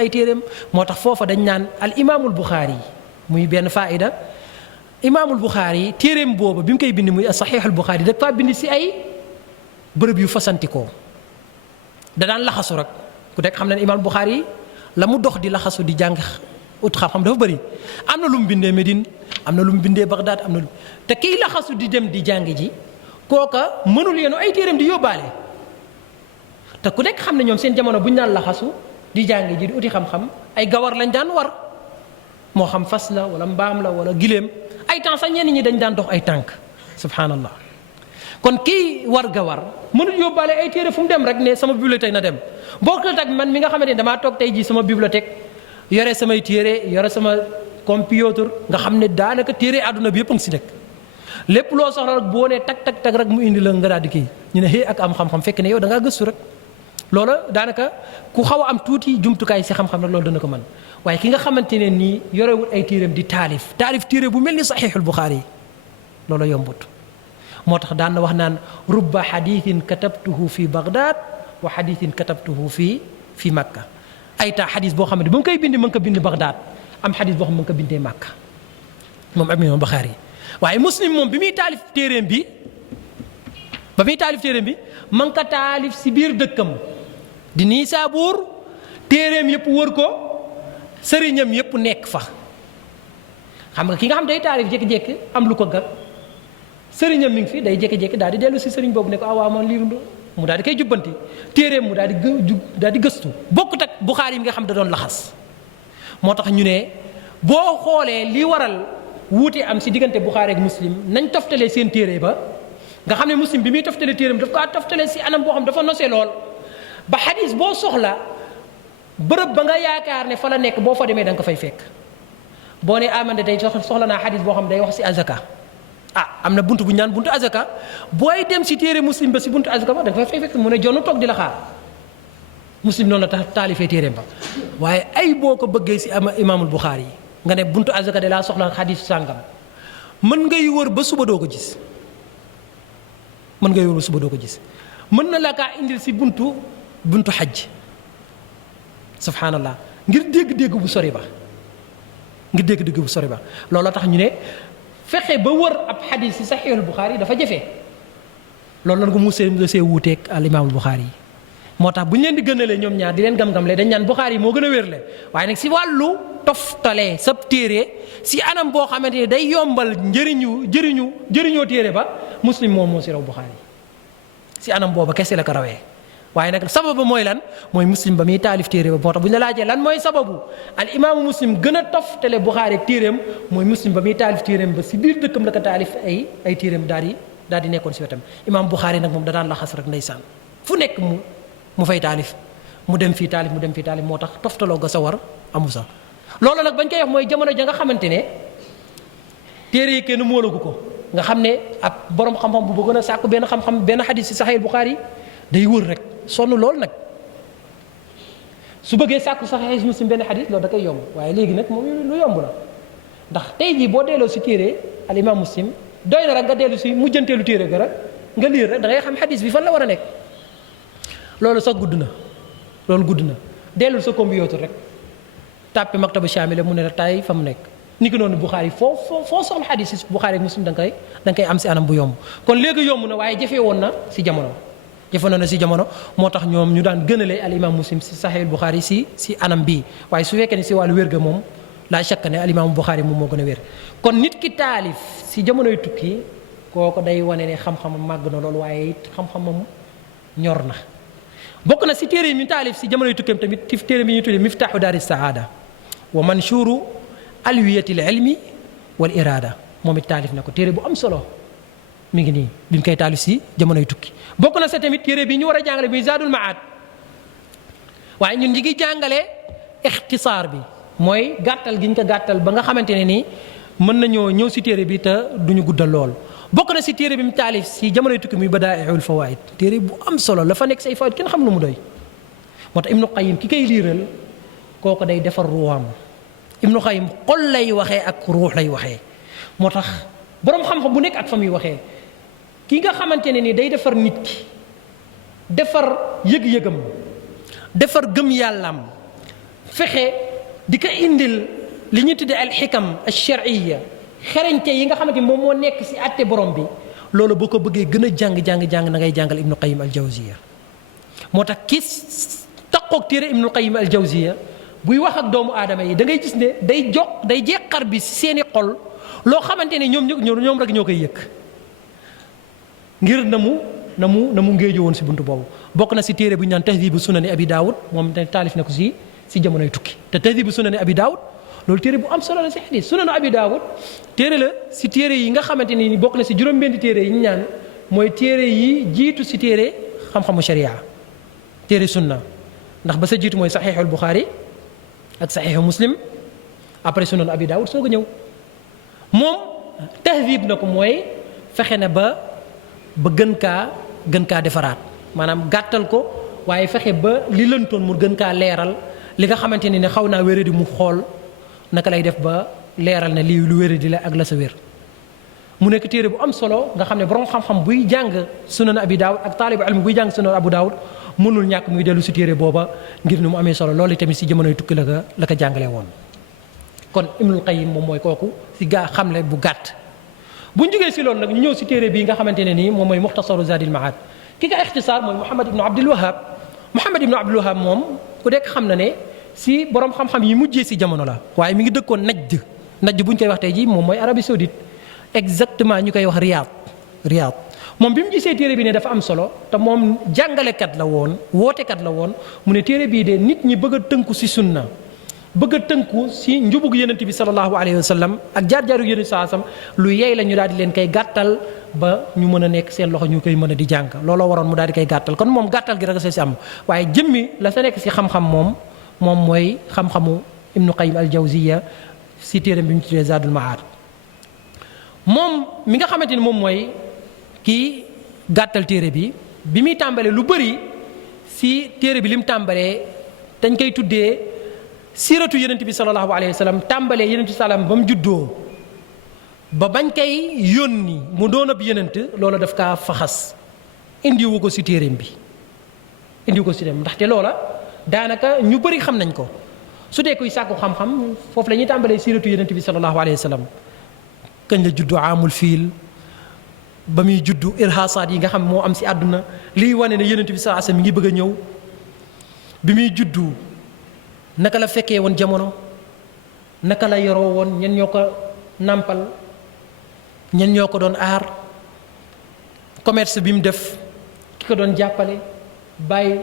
téereem moo tax foofa dañ naan al imaamul Buxaari yi muy benn faida imaamul Buxaari yi téereem booba bi mu koy bind muy saxiixul Buxaari da faa bind si ay bërëb yu fasantikoo da daan laxasu rek ku nekk xam ne imaamul Buxaari yi la mu dox di laxasu di jàng ut xam-xam dafa bëri am na lu mu bindee Médine am na lu mu bindee Bagdad am na lu te kiy laxasu di dem di jàng ji kooka mënul yenu ay téereem di yóbbaale te ku nekk xam ne ñoom seen jamono bu ñu naan laxasu di jàngi ji di uti xam-xam ay gawar lañ daan war moo xam fas la wala mbaam la wala giléem ay temps sax ñenn ñi dañ daan dox ay tànk subhanallah kon kii war gawar mënul yóbbaale ay téere fu mu dem rek ne sama bibliothèque na dem bokkul ak man mi nga xamante ne damaa toog tey jii sama bibliothèque yore samay téere yore sama computer nga xam ne daanaka téere àdduna bi yëpp a ngi si nekk lépp loo soxla rek boo nee tag rek mu indi la nga daal di kii ñu ne ak am xam-xam fekk ne yow da ngaa gëstu rek loola daanaka ku xaw a am tuuti jumtukaay si xam-xam rek loolu dana ko mën waaye ki nga xamante ne nii yorewul ay téereem di taalif téere bu mel ni saxiixul Buxaari yi loola yombut moo tax daan na wax naan rubba xadiisin katabtuhu fi Bagdad wa xadiisin katabtuhu fi Makka ay taa xadis boo xam ne ba mu koy bindi mën ko bind Bagdad am xadis boo xam ne mën ko bindee Makka moom Imaam Buxaari waaye Muslim moom bi muy taalif téereem bi mën ko taalif si biir dëkkam di Nisaabuur téereem yëpp wër ko sëriñam yëpp nekk fa xam nga ki nga xam day taalif jékki-jékki am lu ko gag sëriñam mi ngi fi day jékki-jékki daal di dellu si sëriñ boobu ne ko waaw man lii mu daal di koy jubbanti téereem mu daal di gëstu bokkut ak Buxaari yi nga xam da doon laxas moo tax ñu ne boo xoolee li waral wuute am si diggante Buxaari ak Muslim nañ toftalee seen téere ba nga xam ne Muslim bi muy toftalee téereem daf ko toftalee si anam boo xam dafa nosee lool ba xadis boo soxla bërëb ba nga yaakaar ne fa la nekk boo fa demee da nga ko fay fekk boo ne amande tey soxla naa xadis boo xam day wax si azaka am na buntu bu ñu naan buntu azaka booy dem si téere Muslim ba si buntu azaka ba da nga fay fekk mu ne jonn toog di la xaar Muslim noonu la tax taalifee téereem ba waaye ay boo ko bëggee si imaamul Buxaari yi nga ne buntu azaka de laa soxla xadis sàngam mën ngay wër ba suba doo ko gis mën na la kaa indil si buntu xajj subhanallah ngir dégg-dégg bu sori ba looloo tax ñu ne fexe ba wër ab xadis si saxiixul Buxaari dafa jafe loolu lan ko Muslim see wuuteeg al imaamul Buxaari yi moo tax bu ñu leen di gënalee ñoom ñaar di leen gam-gamle dañ ñaan Buxaari yi moo gën a wérle waaye nag si wàllu toftalee sab téere si anam boo xamante ne day yombal jëriñoo téere ba Muslim moom moo si raw Buxaari si anam booba kese la ko rawee waaye nag sababu mooy lan mooy Muslim ba muy taalif téere ba moo tax bu ñu la laajee lan mooy sababu al imaamu Muslim gën a toftale Buxaari ak téereem mooy Muslim ba muy taalif téereem ba si biir dëkkam la ko taalif ay téereem daal di nekkoon si wetam imaam Buxaari nag moom da daan laxas rek ndeysaan fu nekk mu fay taalif mu dem fii taalif moo tax toftaloo ga sa war amu sax loolu nag bañ koy wax mooy jamono ja nga xamante ne téere yi kenn moolagu ko nga xam ne ab borom xam-xam bu bëggoon a sàkku benn xam-xam benn xadis si Saxiix Buxaari day wër rek sonn loolu nag su bëggee sàkku Saxiix Muslim benn xadis loolu da koy yomb waaye léegi nag moom lu yomb la ndax tey jii boo delloo si téere al imaam Muslim doy na rek nga dellu si mujjanteelu téere ga rek nga liir rek da ngay xam xadis bi fan la war a nekk loolu sax gudd na dellul sa computer rek tàppe maktaba Shaamila mu ne la tay fa mu nekk ni ki noonu Buxaari foo soxla xadis si Buxaari ak Muslim da nga koy am si anam bu yomb kon léegi yomb na waaye jafe woon na si jamono moo tax ñoom ñu daan gënale al imam Muslim si Sahih Buxaari si anam bii waaye su fekkee ne si wàllu wér ga moom laa shakka ne al imam Buxaari moom moo gën a wér kon nit ki taalif si jamonoy tukki kooku day wane ne xam-xamam màgg na loolu waaye it xam-xamam ñor na bokk na si téere yi ñu taalif si jamonoy tukkeem tamit ci téere bi ñu tuddee Miftaaxu Daari Saada wa Manshuru Alwiyatil Ilmi wal Irada moom it taalif na ko téere bu am solo mi ngi nii bi mu koy taalif si jamonoy tukki bokk na sa tamit téere bi ñu war a jàngale bi Zaadul Maad waaye ñun ñi ngi jàngale ixtisaar bi mooy gàttal gi ñu ko gàttal ba nga xamante ne nii mën nañoo ñëw si téere bi te duñu guddal lool bokk na si téere bi mu taalif si jamonoy tukki muy Badaa'iul Fawaa'id téere bu am solo la fa nekk say fawaid kenn xam lu mu doy moo tax Ibnu Qayyim ki koy liiral kooku day defar ruwaam Ibnu Qayyim xol lay waxee ak ruux lay waxee moo tax boroom xam-xam bu nekk ak fa muy waxee ki nga xamante ne ni day defar nit ki defar yëg-yëgam defar gëm yàllaam fexe di ko indil li ñu tuddee alxikam alsharciya xereñte yi nga xamante ni moom moo nekk si àtte borom bi loolu boo ko bëggee gën a jàng na ngay jàngal Ibnu Qayyim al-Jawziya moo tax ki taqoog téere Ibnu Qayyim al-Jawziya buy wax ak doomu aadama yi da ngay gis ne day jeqar bi si seeni xol loo xamante ne ñoom rek ñoo koy yëg ngir na mu ngéejoo woon si buntu boobu. bokk na si téere bu ñu naan tahdibu sunani abi daawud moom taalif na ko si jamonoy tukki te tahdibu sunani abi daawud loolu téere bu am solo la si xadis. sunanu abi daawud téere la si téere yi nga xamante ni bokk na si juróom-benni téere yi ñu ñaan mooy téere yi jiitu si téere xam-xamu sharia téere sunna ndax ba sa jiitu mooy saxiixul buxaari ak saxiixu muslim après sunanu abi daawud soog a ñëw. moom tahdib na ko mooy fexe na ba gën kaa defaraat maanaam gàttal ko waaye fexe ba li lëntoon mu gën kaa leeral li nga xamante ni ne xaw naa wéradi mu xool naka lay def ba leeral ne lii lu wéradi la ak la sa wér. mu nekk téere bu am solo nga xam ne borom xam-xam buy jàng sunan abi daawud ak taalibu ilm buy jàng sunan abu daawud mënul ñàkk muy dellu si téere booba ngir ni mu amee solo loolu tamit si jamonoy tukki la ko jàngalee woon. kon Ibnul Qayyim moom mooy kooku si xamle bu gàtt bu ñu jógee si loolu nag ñu ñëw si téere bii nga xamante ne nii moom mooy muxtasaru Zaadil Maad ki ka ixtisaar mooy Muhammad ibnu Abdul Wahab. Muhammad ibnu Abdul Wahab moom ku nekk xam na ne si borom xam-xam yi mujjee si jamono la waaye mi ngi dëkkoon Najd bu ñu koy wax tey jii moom mooy Arabie Saoudite exactement ñu koy wax Riyad moom bi mu gisee téere bi ne dafa am solo te moom jàngalekat la woon wootekat la woon mu ne téere bii de nit ñi bëgg a tënku si sunna bëgg a tënku si njubug yonent bi sallallahu alayhi wa sallam ak jaar-jaaru yonent sallam lu yey la ñu daal di leen koy gàttal ba ñu mën a nekk seen loxo ñu koy mën a di jàng looloo waroon mu daal di koy gàttal kon moom gàttal gi rek si am waaye jëmmi la sa nekk si xam-xam moom mooy xam-xamu Ibnu Qayyim al-Jawziyya si téere bi ñu tuddee Zaadul Maad. moom mi nga xamante ni moom mooy kii gàttal téere bi muy tàmbalee lu bëri si téere bi li mu tàmbalee dañ koy tuddee siiratu yonent bi sallallahu alayhi wa sallam tàmbalee yonent bi salaam ba mu juddoo ba bañ koy yónni mu doon ab yonent loola daf kaa faxas indiwu ko si téereem bi indiwu ko si téereem ndaxte loola daanaka ñu bëri xam nañ ko su dee kuy sàkku xam-xam foofu la ñuy tàmbalee siiratu yonent bi sallallahu alayhi wa sallam kañ la juddu amul fiil ba muy juddu irhaasaat yi nga xam moo am si àdduna liy wane ne yonent bi sallallahu alayhi wa sallam mi ngi bëgg a ñëw bi muy juddu naka la fekkee woon jamono naka la yoroo woon ñen ñoo ko nàmpal ñen ñoo ko doon aar commerce bi mu def ki ko doon jàppale bàyyi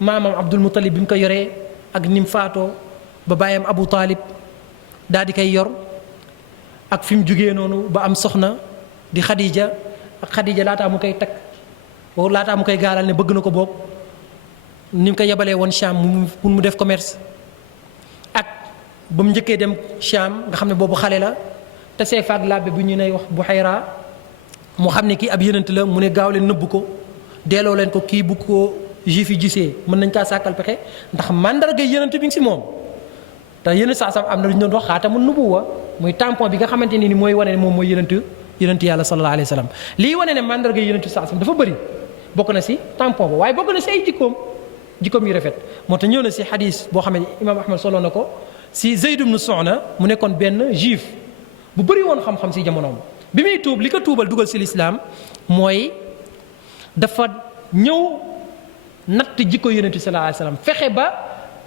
maamam Abdul Muttalib bi mu ko yoree ak ni mu faatoo ba bàyyam Abu Talib daal di koy yor ak fi mu jugee noonu ba am soxna di Khadija ak Khadija laataa mu koy takk boobu laataa mu koy gaalal ne bëgg na ko boog ni mu ko yebalee woon Cham pour mu def commerce ak ba mu njëkkee dem Cham nga xam ne boobu xale la te see faak labbe bu ñu nay wax Buhayra mu xam ne kii ab yonent la mu ne gaaw leen nëbb ko delloo leen ko kii bu ko juif yi gisee mën nañ kaa sàkkal pexe ndax mandarga yonent bi ngi si moom te yonent saa sam am na lu ñu doon wax xaatamu nubuwa muy tampon bi nga xamante ni mooy wane ne moom mooy yonent yàlla sallallahu alayhi wa sallam lii wane ne mandarga yonent saa sam dafa bëri bokk na si tampon ba waaye bokk na si ay jikkoom yu rafet moo tax ñëw na si xadis boo xam ne imaam Ahmad solo na ko si Zayd ibn Su'na mu nekkoon benn juif bu bëri woon xam-xam si jamonoom bi muy tuub li ko tuubal dugal si lislaam mooy dafa ñëw natt jikko yonent bi sallallahu alayhi wa sallam fexe ba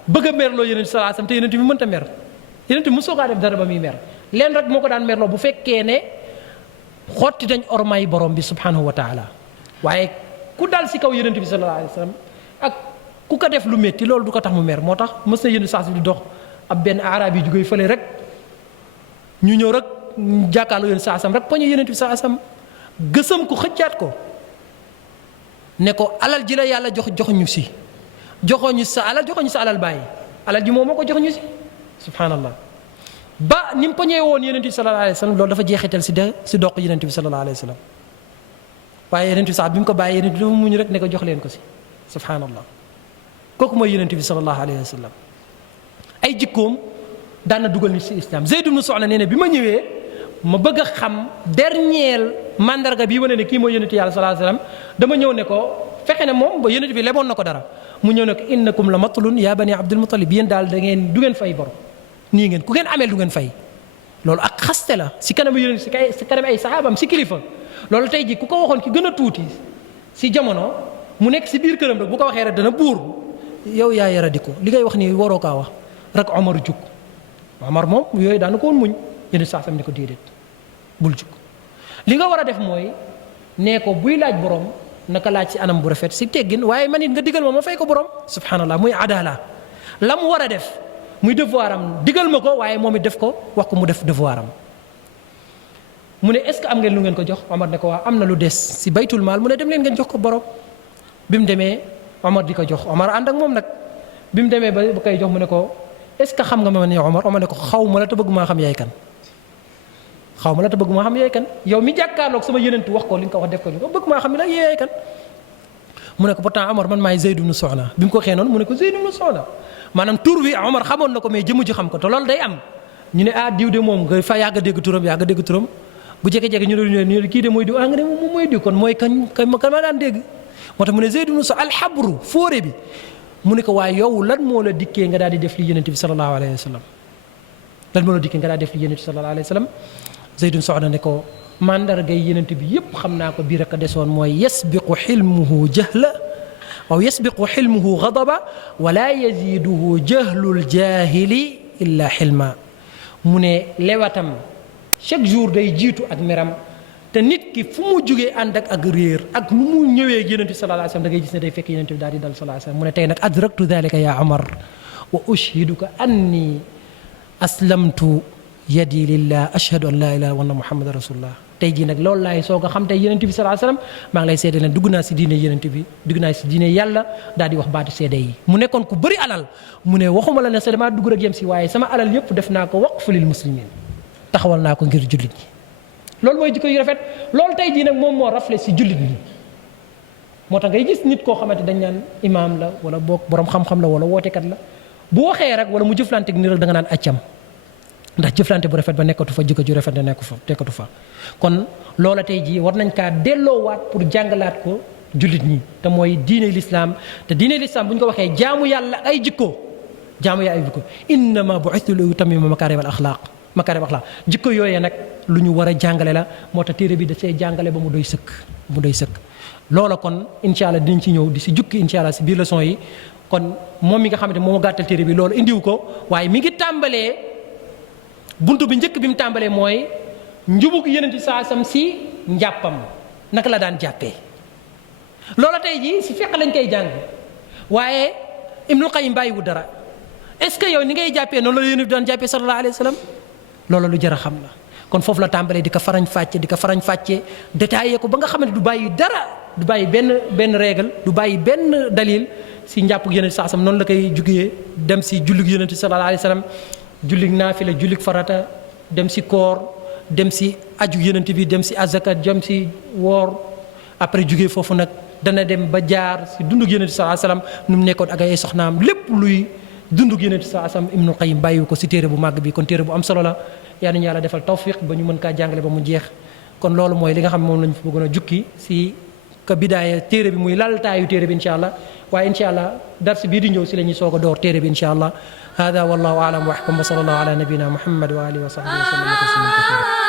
bëgg a merloo yonent bi sallallahu alayhi wa sallam te yonent bi mënta mer yonent bi mosoo kaa def dara ba muy mer leen rek moo ko daan merloo bu fekkee ne xotti dañ ormay borom bi subhanahu wa taala waaye ku dal si kaw yonent bi sallallahu alayhi wa sallam ak ku ko def lu métti loolu du ko tax mu mer moo tax mës na yonent saas bi di dox ab benn arab yi jógee fële rek ñu ñëw rek jàkkaarloo yonent saasam rek poñe yonent bi saasam gësam ko xëccaat ko ne ko alal ji la yàlla jox ñu si joxoñu sa alal bàyyi alal ji moom moo ko jox ñu si subhanallah ba ni mu poñee woon yonent bi sallallahu alayhi wa sallam loolu dafa jeexital si doq yonent bi sallallahu alayhi wa sallam waaye yonent bi sax bi mu ko bàyyi yonent bi dafa muñ rek ne ko jox leen ko si subhanallah kooku mooy yonent bi sallallahu alayhi wa sallam ay jikkoom daan na dugal nit si islam Zayd ibn Su'na nee na bi ma ñëwee ma bëgg a xam dernier mandarga bii wane ne kii mooy yonent yàlla sallallahu alayhi wa sallam dama ñëw ne ko fexe ne moom ba yonent bi leboon na ko dara mu ñëw ne ko innakum la matlun yaa bani Abdul Muttalib yéen daal du ngeen fay bor nii ngeen ku ngeen ameel du ngeen fay loolu ak xaste la si kanam yonent si kanam ay saxaabam si kilifa loolu tey ji ku ko waxoon ki gën a tuuti si jamono mu nekk si biir këram rek bu ko waxee rek dana buur yow yaa yara di ko li ngay wax nii waroo kaa wax rek Omar jug Omar moom yooyu daana ko woon muñ yéen saa sam ne ko déedéet bul jug li nga war a def mooy nee ko buy laaj borom naka laaj si anam bu rafet si teggin waaye man it nga digal ma fay ko borom subhanallah muy adala la mu war a def muy devoir am digal ma ko waaye moom it def ko wax ko mu def devoir am mu ne est-ce que am ngeen lu ngeen ko jox Omar ne ko waa am na lu des si baytul maal mu ne dem leen ngeen jox ko borom bi mu demee Omar di ko jox Omar ànd ak moom nag bi mu demee ba koy jox mu ne ko est-ce que xam nga ma ne Omar ne ko xaw ma la te bëgg maa xam yaay kan xaw ma la te bëgg maa xam yaay kan yow mi jàkkaarloog sama yonent wax ko li nga ko wax def ko li nga bëgg maa xam la yaay kan mu ne ko pourtant Omar man maay Zayd ibn Soxna bi mu ko xee noonu mu ne ko Zayd ibn Soxna maanaam tur wi Omar xamoon na ko mais jëmu ji xam ko te loolu day am ñu ne diw de moom nga fa yàgg a dégg turam bu jege-jege ñu ne kii de mooy diw nga ne moom mooy diw kon mooy kan ma daan dégg moo tax mu ne Zayd ibn Soxna alxabru fóore bi mu ne ko waaye yow lan moo la dikkee nga daal di def li yonent bi sallallahu alayhi wa sallam lan moo la dikkee nga daal di def li yonent bi sallallahu alayhi wa sallam Zayd ibn Soxna ne ko mandargay yonent bi yëpp xam naa ko bii rek a desoon mooy yasbiqu xilmuhu jahla aw yasbiqu xilmuhu gadaba wala yaziduhu jahlul jahili illa xilma mu ne lewatam chaque jour day jiitu ak meram te nit ki fu mu jugee ànd ak réer ak nu mu ñëwee yonent bi sallallahu alayhi wasallam da ngay gis ne day fekk yonent bi daal di dal sallallahu alayhi wasallam mu ne tey nag adraktu dalika ya Omar wa ushhiduka anni aslamtu yadi lillah ashhadu an la ilaha wa anna muhammadan rasulullah tey jii nag loolu laay soog a xam tey yonent bi sallallahu alayhi wasallam maa ngi lay seede leen dugg naa si diine yonent bi dugg naa si diine yàlla daal di wax baatu seede yi mu nekkoon ku bëri alal mu ne waxuma la ne sa damaa dugg rek yem si waaye sama alal yëpp def naa ko waqfu lil muslimin taxawal naa ko ngir jullit ñi loolu mooy jikko yu rafet loolu tey jii nag moom moo rafle si jullit ñi moo tax ngay gis nit koo xamante dañ naan imaam la wala boog borom xam-xam la wala wootekat la bu waxee rek wala mu jëflante ni rek da nga naan accam ndax jëflante bu rafet ba nekkatu fa jikko ju rafet da nekkatu fa kon loola tey jii war nañ kaa delloowaat pour jàngalaat ko jullit ñi te mooy diine l'islam te diine l'islam bu ñu ko waxee jaamu yàlla ay jikko innama bu'ithtu li utammima makarim al axlaaq jikko yooyee nag lu ñu war a jàngale la moo tax téere bi da see jàngale ba mu doy sëkk loola kon incha allah dinañ ci ñëw di si jukki incha allah si biir leçon yi kon moom mi nga xamante moo gàttal téere bi loolu indiw ko waaye mi ngi tàmbalee buntu bi njëkk bi mu tàmbalee mooy njubug yonent bi saa sam si njàppam naka la daan jàppee loola tey jii si fekk lañ koy jàng waaye Ibnul Qayyim bàyyiwu dara est-ce que yow ni ngay jàppee noonu la yonent bi daan jàppee sallallahu alayhi wa sallam loola lu jar a xam la kon foofu la tàmbalee di ko farañ fàcce détaillé ko ba nga xam ne du bàyyi dara du bàyyi benn règle du bàyyi benn dalil si njàppug yonent bi saa sam noonu la koy jugee dem si jullig yonent bi sallallahu alayhi wa sallam jullig naafila jullig farata dem si koor dem si aju yonent bi dem si azaka dem si woor après jugee foofu nag dana dem ba jaar si dundug yonent bi sallallahu alayhi wasallam nu mu nekkoon ak ay soxnaam lépp luy dundug yonent bi sallallahu alayhi wasallam Ibnul Qayyim bàyyiwu ko si téere bu màgg bi kon téere bu am solo la yaa nañu yàlla defal tawfiq ba ñu mën kaa jàngale ba mu jeex kon loolu mooy li nga xam ne moom lañu fa bëggoon a jukki si ka bidaaya téere bi muy laltaayu téere bi incha allah waaye incha allah dars bii di ñëw si la ñuy soog a door téere bi incha allah hada wallahu a'lam wa ahkam wa sallallahu ala nabina muhammad wa alihi wa sahbihi wa sallam tasliman kathira